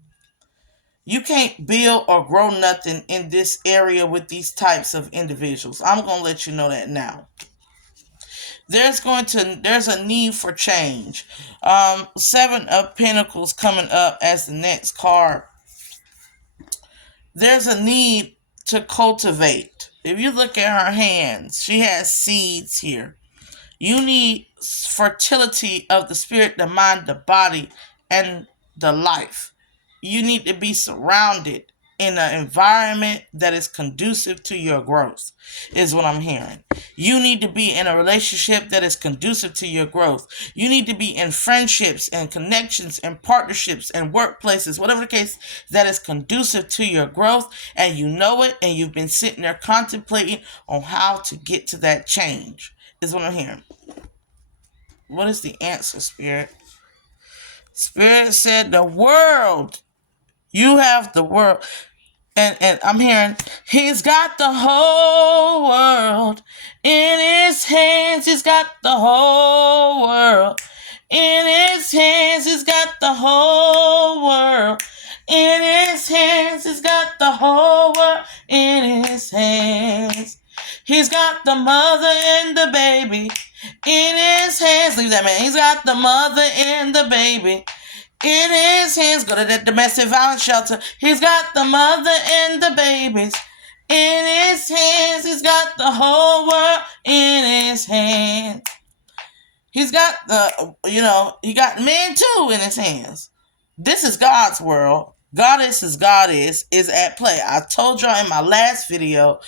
You can't build or grow nothing in this area with these types of individuals. I'm going to let you know that now. There's a need for change. Seven of Pentacles coming up as the next card. There's a need to cultivate. If you look at her hands, she has seeds here. You need fertility of the spirit, the mind, the body, and the life. You need to be surrounded in an environment that is conducive to your growth, is what I'm hearing. You need to be in a relationship that is conducive to your growth. You need to be in friendships and connections and partnerships and workplaces, whatever the case, that is conducive to your growth, and you know it, and you've been sitting there contemplating on how to get to that change, is what I'm hearing. What is the answer, Spirit? Spirit said the world. You have the world. And I'm hearing, he's got the whole world in his hands. He's got the whole world in his hands. He's got the whole world in his hands. He's got the whole world in his hands. He's got the mother and the baby in his hands. Leave that man. He's got the mother and the baby in his hands. Go to that domestic violence shelter. He's got the mother and the babies in his hands. He's got the whole world in his hands. He's got he got men too in his hands. This is God's world. Goddess is God is at play. I told y'all in my last video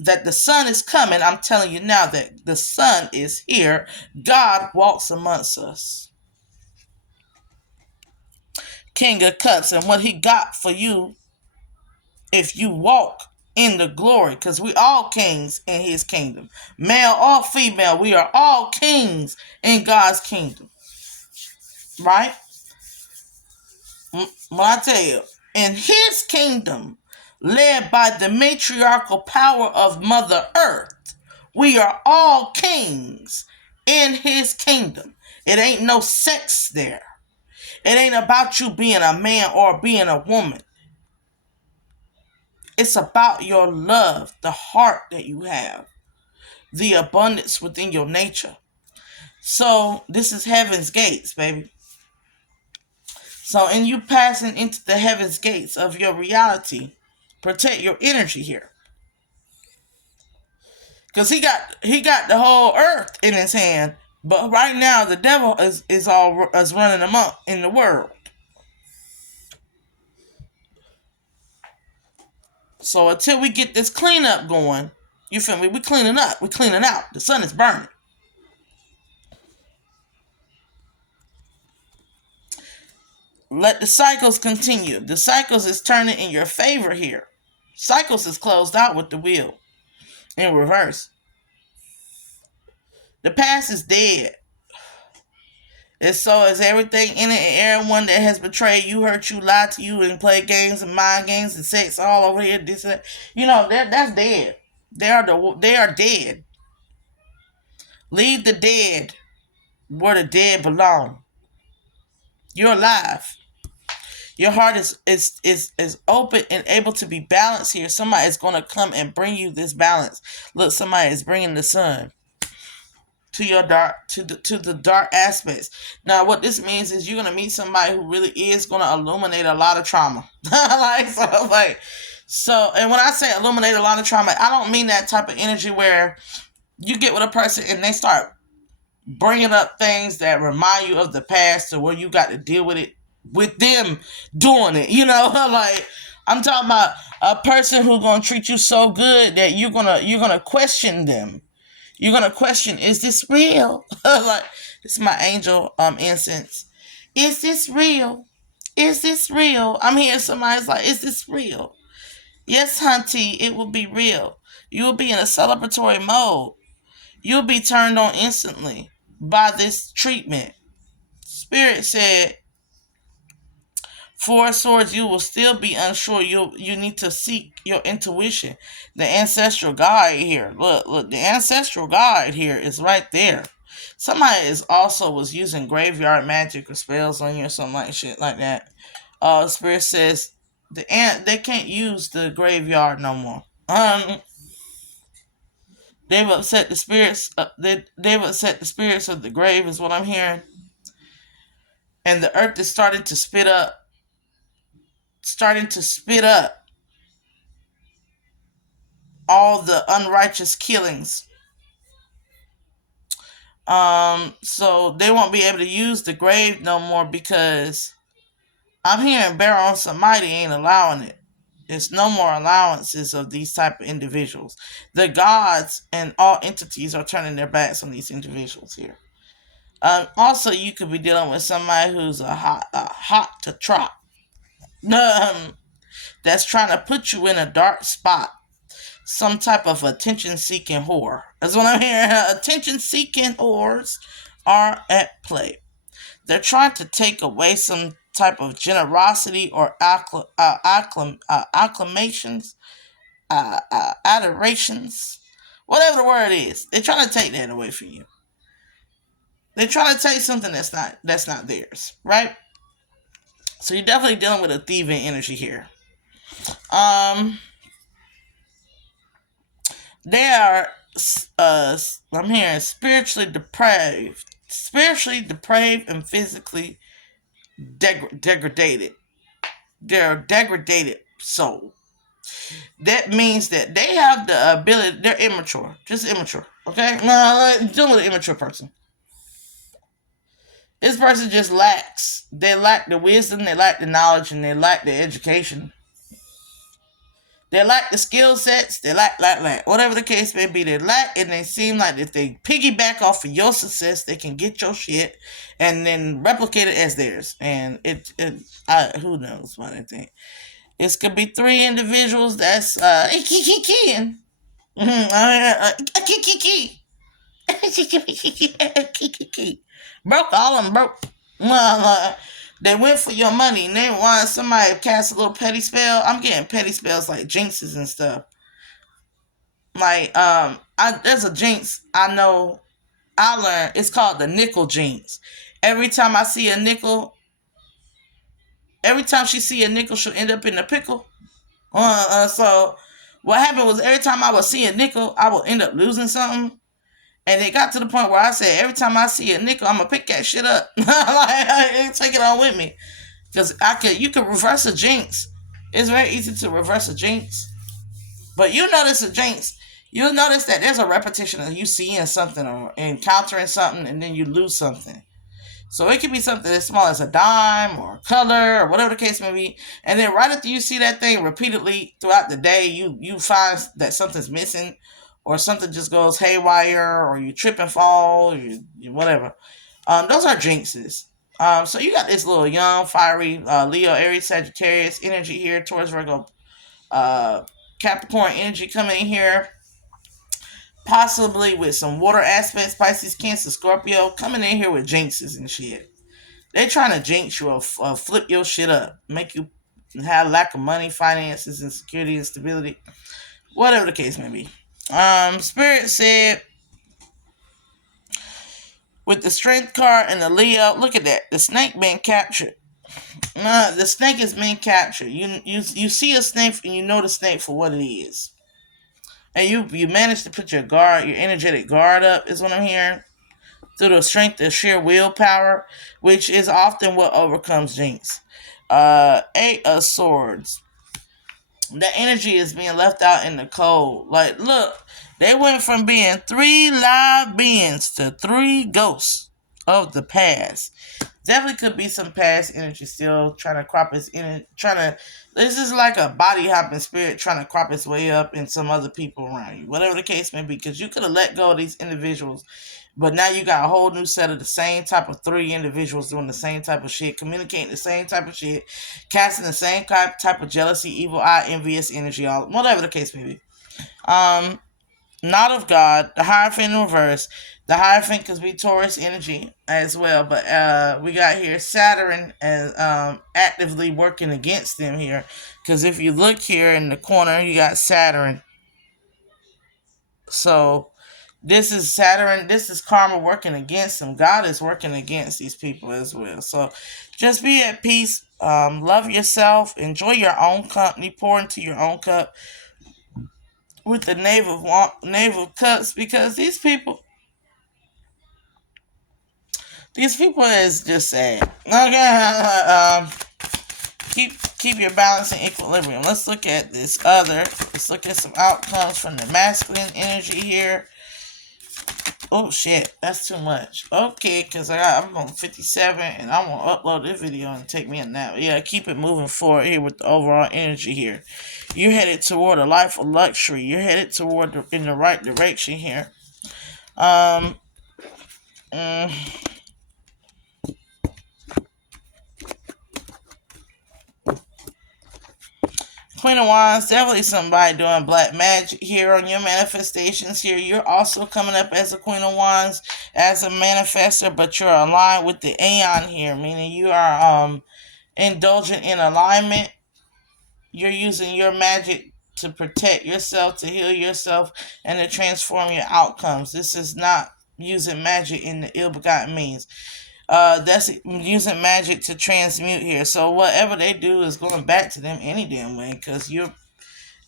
that the sun is coming. I'm telling you now that the sun is here. God walks amongst us. King of Cups, and what he got for you if you walk in the glory, because we all kings in his kingdom, male or female. We are all kings in God's kingdom, right? When I tell you, in his kingdom, led by the matriarchal power of Mother Earth, we are all kings in his kingdom. It ain't no sex there. It ain't about you being a man or being a woman. It's about your love, the heart that you have, the abundance within your nature. So this is heaven's gates, baby. So in you passing into the heaven's gates of your reality, protect your energy here. Because he got the whole earth in his hand. But right now the devil is running amok in the world. So until we get this cleanup going, you feel me? We cleaning up. We cleaning out. The sun is burning. Let the cycles continue. The cycles is turning in your favor here. Cycles is closed out with the wheel in reverse. The past is dead. And so is everything in it, and everyone that has betrayed you, hurt you, lied to you, and played games and mind games and sex all over here. This and that. You know that's dead. They are dead. Leave the dead where the dead belong. You're alive. Your heart is open and able to be balanced here. Somebody is going to come and bring you this balance. Look, somebody is bringing the sun to your dark to the dark aspects. Now, what this means is you're gonna meet somebody who really is gonna illuminate a lot of trauma. And when I say illuminate a lot of trauma, I don't mean that type of energy where you get with a person and they start bringing up things that remind you of the past or where you got to deal with it with them doing it. Like I'm talking about a person who's gonna treat you so good that you're gonna question them. You're gonna question, is this real? Like, this is my angel incense. Is this real? Is this real? I'm hearing somebody's like, is this real? Yes, hunty, it will be real. You will be in a celebratory mode. You'll be turned on instantly by this treatment. Spirit said, Four Swords, you will still be unsure. You need to seek your intuition. The ancestral guide here. Look, the ancestral guide here is right there. Somebody was using graveyard magic or spells on you or something like shit like that. Spirit says they can't use the graveyard no more. They've upset the spirits. They've upset the spirits of the grave, is what I'm hearing. And the earth is starting to spit up all the unrighteous killings. So they won't be able to use the grave no more because I'm hearing Baron Samedi ain't allowing it. There's no more allowances of these type of individuals. The gods and all entities are turning their backs on these individuals here. Also, you could be dealing with somebody who's a hot to trot. That's trying to put you in a dark spot. Some type of attention-seeking whore. That's what I'm hearing. Attention-seeking whores are at play. They're trying to take away some type of generosity or acclamations, adorations, whatever the word is. They're trying to take that away from you. They're trying to take something that's not theirs, right? So you're definitely dealing with a thieving energy here. They are, I'm hearing spiritually depraved and physically degraded. They're a degraded soul. That means that they have the ability, they're immature. Just immature, okay? No, dealing with an immature person. This person just lacks. They lack the wisdom, they lack the knowledge, and they lack the education. They lack the skill sets. They lack. Whatever the case may be, they lack, and they seem like if they piggyback off of your success, they can get your shit and then replicate it as theirs. And who knows what I think. It could be three individuals that's key. Broke, all of them broke. They went for your money. And they want somebody to cast a little petty spell. I'm getting petty spells like jinxes and stuff. Like, there's a jinx I know I learned it's called the nickel jinx. Every time I see a nickel, every time she see a nickel, she'll end up in a pickle. So what happened was every time I would see a nickel, I would end up losing something. And it got to the point where I said, every time I see a nickel, I'm gonna pick that shit up, like take it on with me, because you could reverse a jinx. It's very easy to reverse a jinx, but you notice a jinx. You'll notice that there's a repetition of you seeing something or encountering something, and then you lose something. So it could be something as small as a dime or a color or whatever the case may be. And then right after you see that thing repeatedly throughout the day, you find that something's missing or something just goes haywire or you trip and fall or whatever. Those are jinxes. So you got this little young, fiery Leo, Aries, Sagittarius energy here towards Virgo, uh, Capricorn energy coming in here. Possibly with some water aspects, Pisces, Cancer, Scorpio, coming in here with jinxes and shit. They trying to jinx you or flip your shit up, make you have lack of money, finances, insecurity, instability, whatever the case may be. Spirit said with the Strength card and the Leo, look at that. The snake being captured. The snake is being captured. You see a snake and you know the snake for what it is, and you manage to put your energetic guard up. Is what I'm hearing. Through the strength of sheer willpower, which is often what overcomes jinx. Eight of Swords. The energy is being left out in the cold. Like, look, they went from being three live beings to three ghosts of the past. Definitely could be some past energy still trying to crop its in, trying to. This is like a body hopping spirit trying to crop its way up in some other people around you, whatever the case may be. Because you could have let go of these individuals, but now you got a whole new set of the same type of three individuals doing the same type of shit, communicating the same type of shit, casting the same type of jealousy, evil eye, envious energy, all whatever the case may be. Um, Not of God, the Hierophant in reverse. The Hierophant could be Taurus energy as well, but we got here Saturn as actively working against them here. Because if you look here in the corner, you got Saturn. So this is Saturn. This is karma working against them. God is working against these people as well. So just be at peace. Love yourself. Enjoy your own company. Pour into your own cup with the Knave of Cups, because these people is just sad. Okay, keep your balance and equilibrium. Let's look at this other. Let's look at some outcomes from the masculine energy here. Oh shit, that's too much. Okay, because I'm on 57 and I want to upload this video and take me a nap. Yeah, keep it moving forward here with the overall energy here. You're headed toward a life of luxury. You're headed toward in the right direction here. Mm, Queen of Wands, definitely somebody doing black magic here on your manifestations here. You're also coming up as a Queen of Wands, as a manifester, but you're aligned with the Aeon here, meaning you are indulgent in alignment. You're using your magic to protect yourself, to heal yourself, and to transform your outcomes. This is not using magic in the ill-begotten means. That's using magic to transmute here. So whatever they do is going back to them any damn way, because you're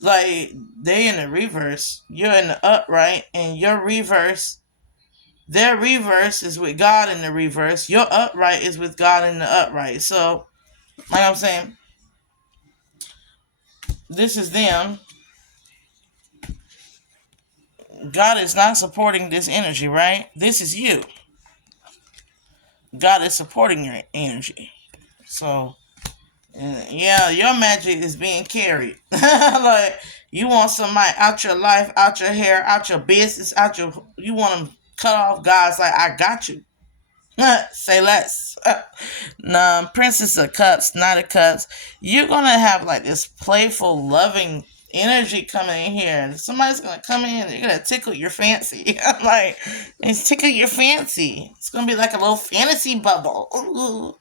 like, they in the reverse, you're in the upright, and your reverse, their reverse is with God in the reverse. Your upright is with God in the upright. So, like I'm saying, this is them. God is not supporting this energy, right? This is you. God is supporting your energy. So, yeah, your magic is being carried. Like, you want somebody out your life, out your hair, out your business, you want them cut off. God's like, I got you. Say less. Princess of Cups, Knight of Cups. You're going to have like this playful, loving energy coming in here. And somebody's going to come in, they're going to tickle your fancy. Like, it's tickle your fancy. It's going to be like a little fantasy bubble. Ooh.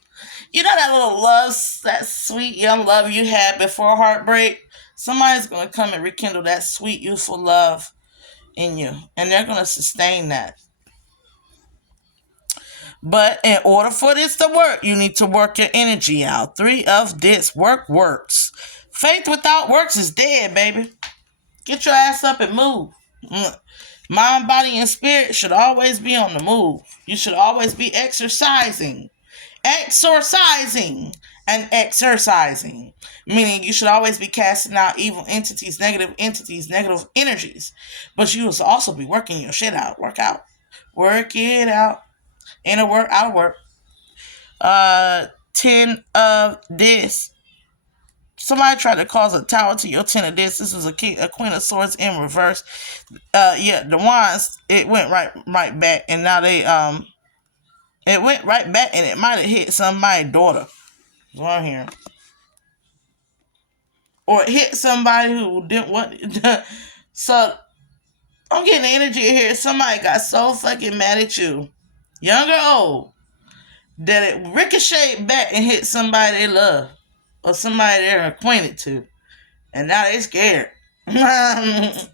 You know that little love, that sweet young love you had before heartbreak? Somebody's going to come and rekindle that sweet, youthful love in you. And they're going to sustain that. But in order for this to work, you need to work your energy out. 3 of this works. Faith without works is dead, baby. Get your ass up and move. Mind, body, and spirit should always be on the move. You should always be exercising, and exercising. Meaning you should always be casting out evil entities, negative energies. But you should also be working your shit out. Work out. Work it out. Inner work, outer work. 10 of this. Somebody tried to cause a tower to your 10 of this. This was a Queen of Swords in reverse. Yeah, the wands, it went right back, and now they it went right back, and it might have hit somebody's daughter. That's what I'm hearing. Or it hit somebody who didn't want so I'm getting the energy here. Somebody got so fucking mad at you, young or old, that it ricocheted back and hit somebody they love or somebody they're acquainted to, and now they scared. It's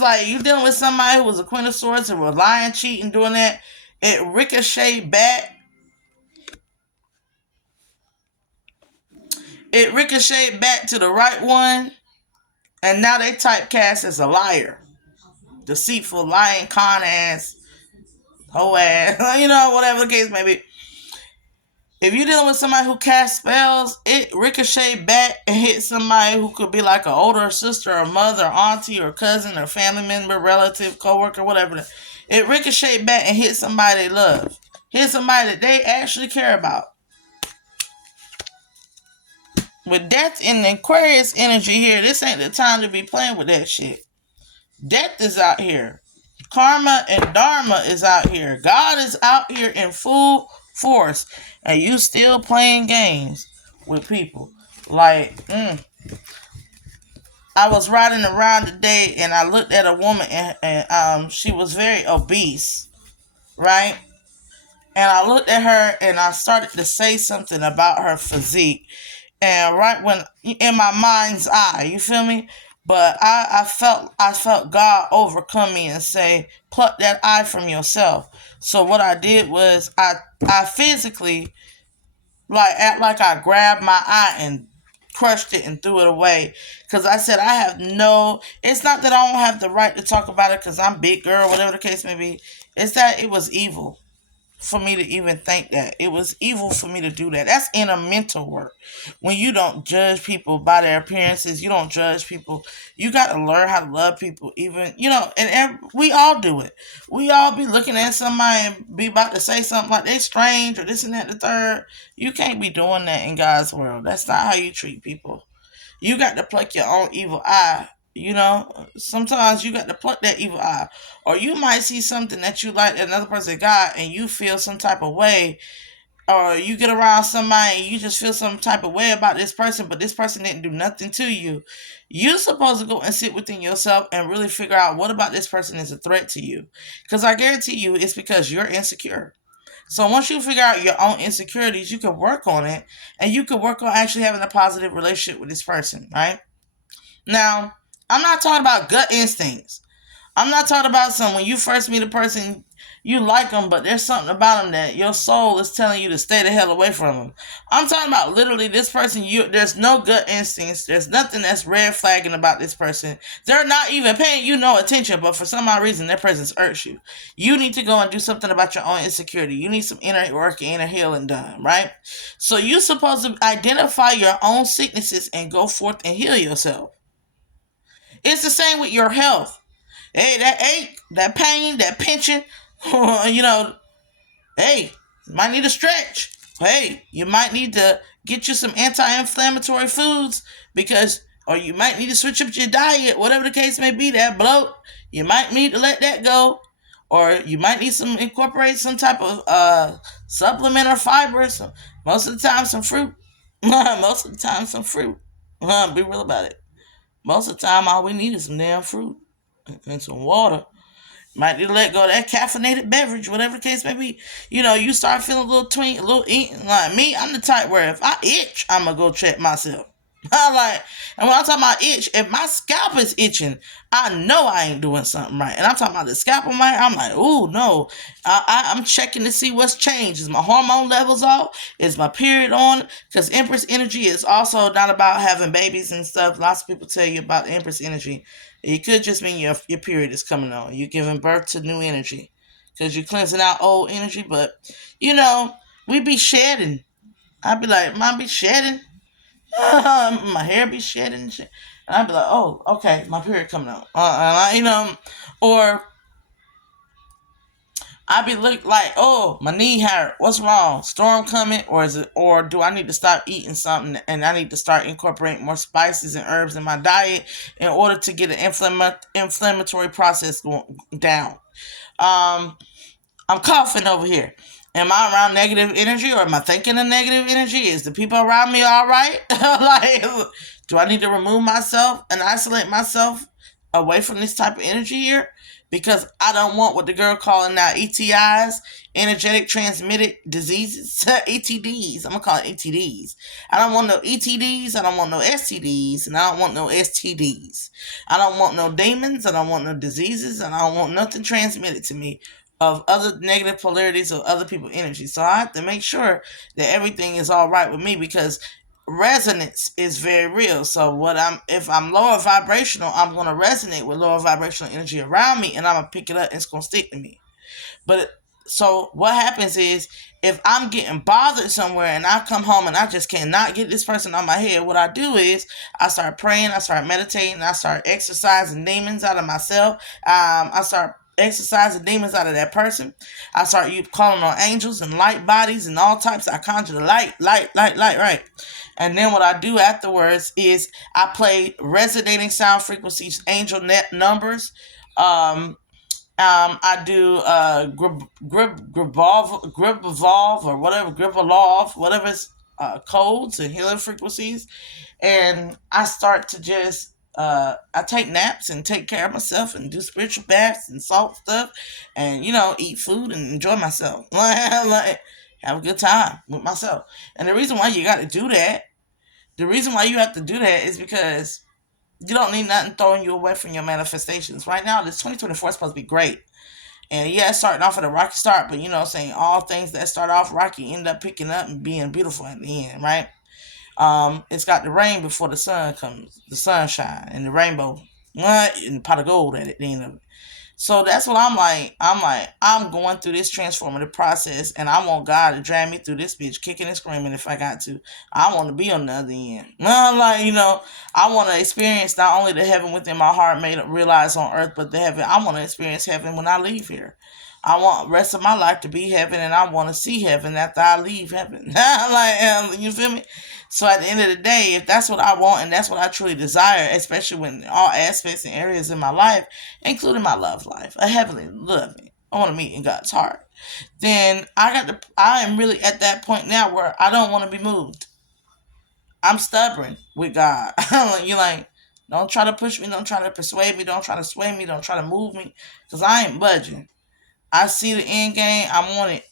like you dealing with somebody who was a Queen of Swords and was lying, cheating, doing that. It ricocheted back. It ricocheted back to the right one, and now they typecast as a liar, deceitful, lying, con ass, hoe ass, whatever the case may be. If you're dealing with somebody who casts spells, it ricocheted back and hit somebody who could be like an older sister or mother or auntie or cousin or family member, relative, coworker, whatever. It ricocheted back and hit somebody they love. Hit somebody that they actually care about. With death in the Aquarius energy here, this ain't the time to be playing with that shit. Death is out here. Karma and Dharma is out here. God is out here in full force, and you still playing games with people. Like, I was riding around today, and I looked at a woman, and she was very obese, right? And I looked at her, and I started to say something about her physique, and right when in my mind's eye, you feel me? But I felt God overcome me and say, pluck that eye from yourself. So what I did was I physically act like I grabbed my eye and crushed it and threw it away. Because I said it's not that I don't have the right to talk about it because I'm big girl, whatever the case may be. It's that it was evil for me to even think that. It was evil for me to do that. That's inner mental work. When you don't judge people by their appearances, you don't judge people. You got to learn how to love people, even, and we all do it. We all be looking at somebody and be about to say something like they're strange or this and that, the third. You can't be doing that in God's world. That's not how you treat people. You got to pluck your own evil eye. Sometimes you got to pluck that evil eye. Or you might see something that you like that another person got and you feel some type of way. Or you get around somebody and you just feel some type of way about this person, but this person didn't do nothing to you. You're supposed to go and sit within yourself and really figure out what about this person is a threat to you. Because I guarantee you it's because you're insecure. So once you figure out your own insecurities, you can work on it, and you can work on actually having a positive relationship with this person, right? Now, I'm not talking about gut instincts. I'm not talking about when you first meet a person, you like them, but there's something about them that your soul is telling you to stay the hell away from them. I'm talking about literally this person, there's no gut instincts. There's nothing that's red flagging about this person. They're not even paying you no attention, but for some odd reason, their presence irks you. You need to go and do something about your own insecurity. You need some inner work and inner healing done, right? So you're supposed to identify your own sicknesses and go forth and heal yourself. It's the same with your health. Hey, that ache, that pain, that pinching, hey, you might need to stretch. Hey, you might need to get you some anti-inflammatory foods or you might need to switch up your diet, whatever the case may be, that bloat, you might need to let that go. Or you might need incorporate some type of supplement or fiber. Most of the time, some fruit. Most of the time, some fruit. Be real about it. Most of the time, all we need is some damn fruit and some water. Might need to let go of that caffeinated beverage, whatever the case may be. You start feeling a little twink, a little eating. Like me, I'm the type where if I itch, I'm going to go check myself. I like, and when I'm talking about itch, if my scalp is itching, I know I ain't doing something right. And I'm talking about the scalp of mine. I'm like, oh no, I'm checking to see what's changed. Is my hormone levels off? Is my period on? Because Empress energy is also not about having babies and stuff. Lots of people tell you about the Empress energy. It could just mean your period is coming on. You're giving birth to new energy because you're cleansing out old energy. But you know, we be shedding. I'd be like, mom be shedding. My hair be shedding and shit. And I'd be like, oh, okay, my period coming on. Or I'd be look like, oh, my knee hurt. What's wrong? Storm coming? Or do I need to start eating something and I need to start incorporating more spices and herbs in my diet in order to get an inflammatory process going down? Um, I'm coughing over here. Am I around negative energy or am I thinking of negative energy? Is the people around me all right? Like, do I need to remove myself and isolate myself away from this type of energy here? Because I don't want what the girl calling now ETIs, energetic transmitted diseases, ETDs. I'm gonna call it ETDs. I don't want no ETDs. I don't want no STDs, and I don't want no STDs. I don't want no demons. I don't want no diseases, and I don't want nothing transmitted to me of other negative polarities of other people's energy. So I have to make sure that everything is all right with me because resonance is very real. So if I'm lower vibrational, I'm gonna resonate with lower vibrational energy around me and I'm gonna pick it up and it's gonna stick to me. But so what happens is if I'm getting bothered somewhere and I come home and I just cannot get this person on my head, what I do is I start praying, I start meditating, I start exercising demons out of myself. I start exercising demons out of that person. I start calling on angels and light bodies and all types. I conjure the light, right? And then what I do afterwards is I play resonating sound frequencies, angel net numbers. I do grip evolve or whatever, grip evolve, whatever's codes and healing frequencies, and I start to just I take naps and take care of myself and do spiritual baths and salt stuff, and eat food and enjoy myself, like have a good time with myself. And the reason why you got to do that, the reason why you have to do that is because you don't need nothing throwing you away from your manifestations. Right now, this 2024 is supposed to be great. And yeah, it's starting off at a rocky start, but saying all things that start off rocky end up picking up and being beautiful at the end, right? It's got the rain before the sun comes, the sunshine and the rainbow, and the pot of gold at the end of it. So that's what I'm like. I'm going through this transformative process, and I want God to drag me through this bitch, kicking and screaming if I got to. I want to be on the other end. I want to experience not only the heaven within my heart made realized on earth, but the heaven. I want to experience heaven when I leave here. I want the rest of my life to be heaven, and I want to see heaven after I leave heaven. You feel me? So at the end of the day, if that's what I want and that's what I truly desire, especially when all aspects and areas in my life, including my love life, a heavenly loving, I want to meet in God's heart, then I am really at that point now where I don't want to be moved. I'm stubborn with God. You're like, don't try to push me, don't try to persuade me, don't try to sway me, don't try to move me, because I ain't budging. I see the end game, I want it.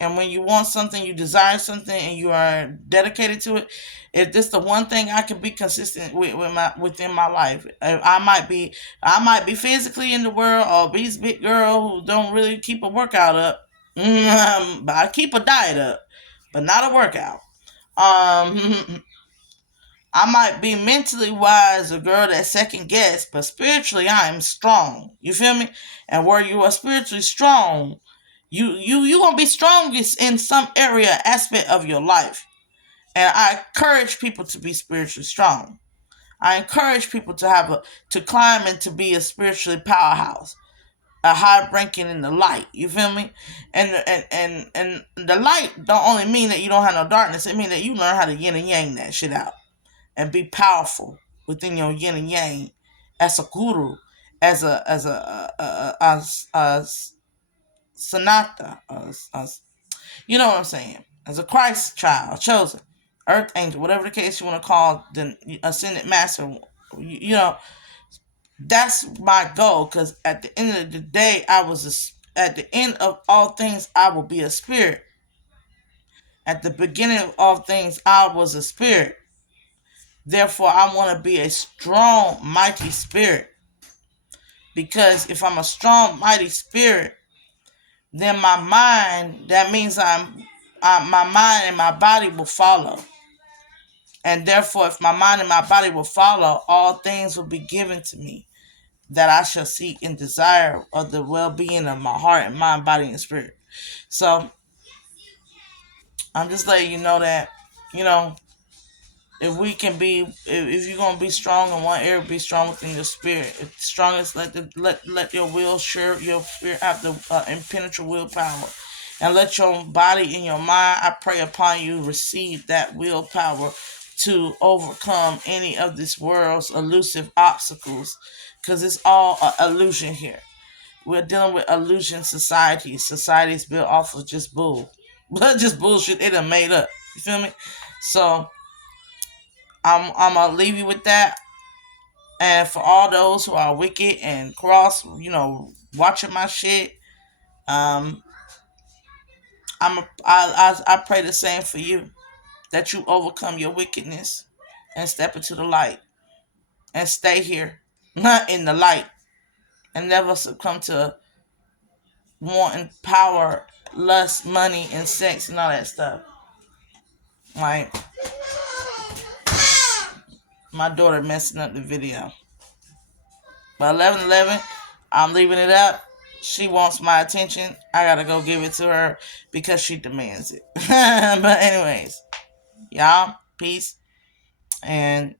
And when you want something, you desire something, and you are dedicated to it, if this the one thing I can be consistent within my life, I might be physically in the world or obese big girl who don't really keep a workout up, but I keep a diet up, but not a workout. I might be mentally wise, a girl that second guess, but spiritually I am strong. You feel me? And where you are spiritually strong, you gonna be strongest in some area aspect of your life. And I encourage people to be spiritually strong. I encourage people to climb and to be a spiritually powerhouse, a high ranking in the light. You feel me? And the light don't only mean that you don't have no darkness. It means that you learn how to yin and yang that shit out and be powerful within your yin and yang as a guru, as a sanata, you know what I'm saying, as a Christ child, chosen, earth angel, whatever the case you want to call the ascended master. That's my goal. Because at the end of the day, at the end of all things, I will be a spirit. At the beginning of all things, I was a spirit. Therefore, I want to be a strong, mighty spirit. Because if I'm a strong, mighty spirit, then my mind, that means my mind and my body will follow. And therefore, if my mind and my body will follow, all things will be given to me that I shall seek and desire of the well-being of my heart and mind, body, and spirit. So I'm just letting you know that, you know, if we can be, if you're gonna be strong in one area, be strong within your spirit. If the strongest, let your will share your spirit have the impenetrable willpower, and let your body and your mind, I pray upon you, receive that willpower to overcome any of this world's elusive obstacles, because it's all an illusion here. We're dealing with illusion society. Society's built off of just just bullshit they done made up. You feel me? So I'm gonna leave you with that. And for all those who are wicked and cross, watching my shit, um, I pray the same for you, that you overcome your wickedness and step into the light and stay here, not in the light, and never succumb to wanting power, lust, money, and sex and all that stuff. Like my daughter messing up the video. But 11:11, I'm leaving it up. She wants my attention. I gotta go give it to her because she demands it. But anyways, y'all, peace, and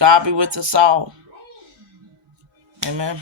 God be with us all. Amen.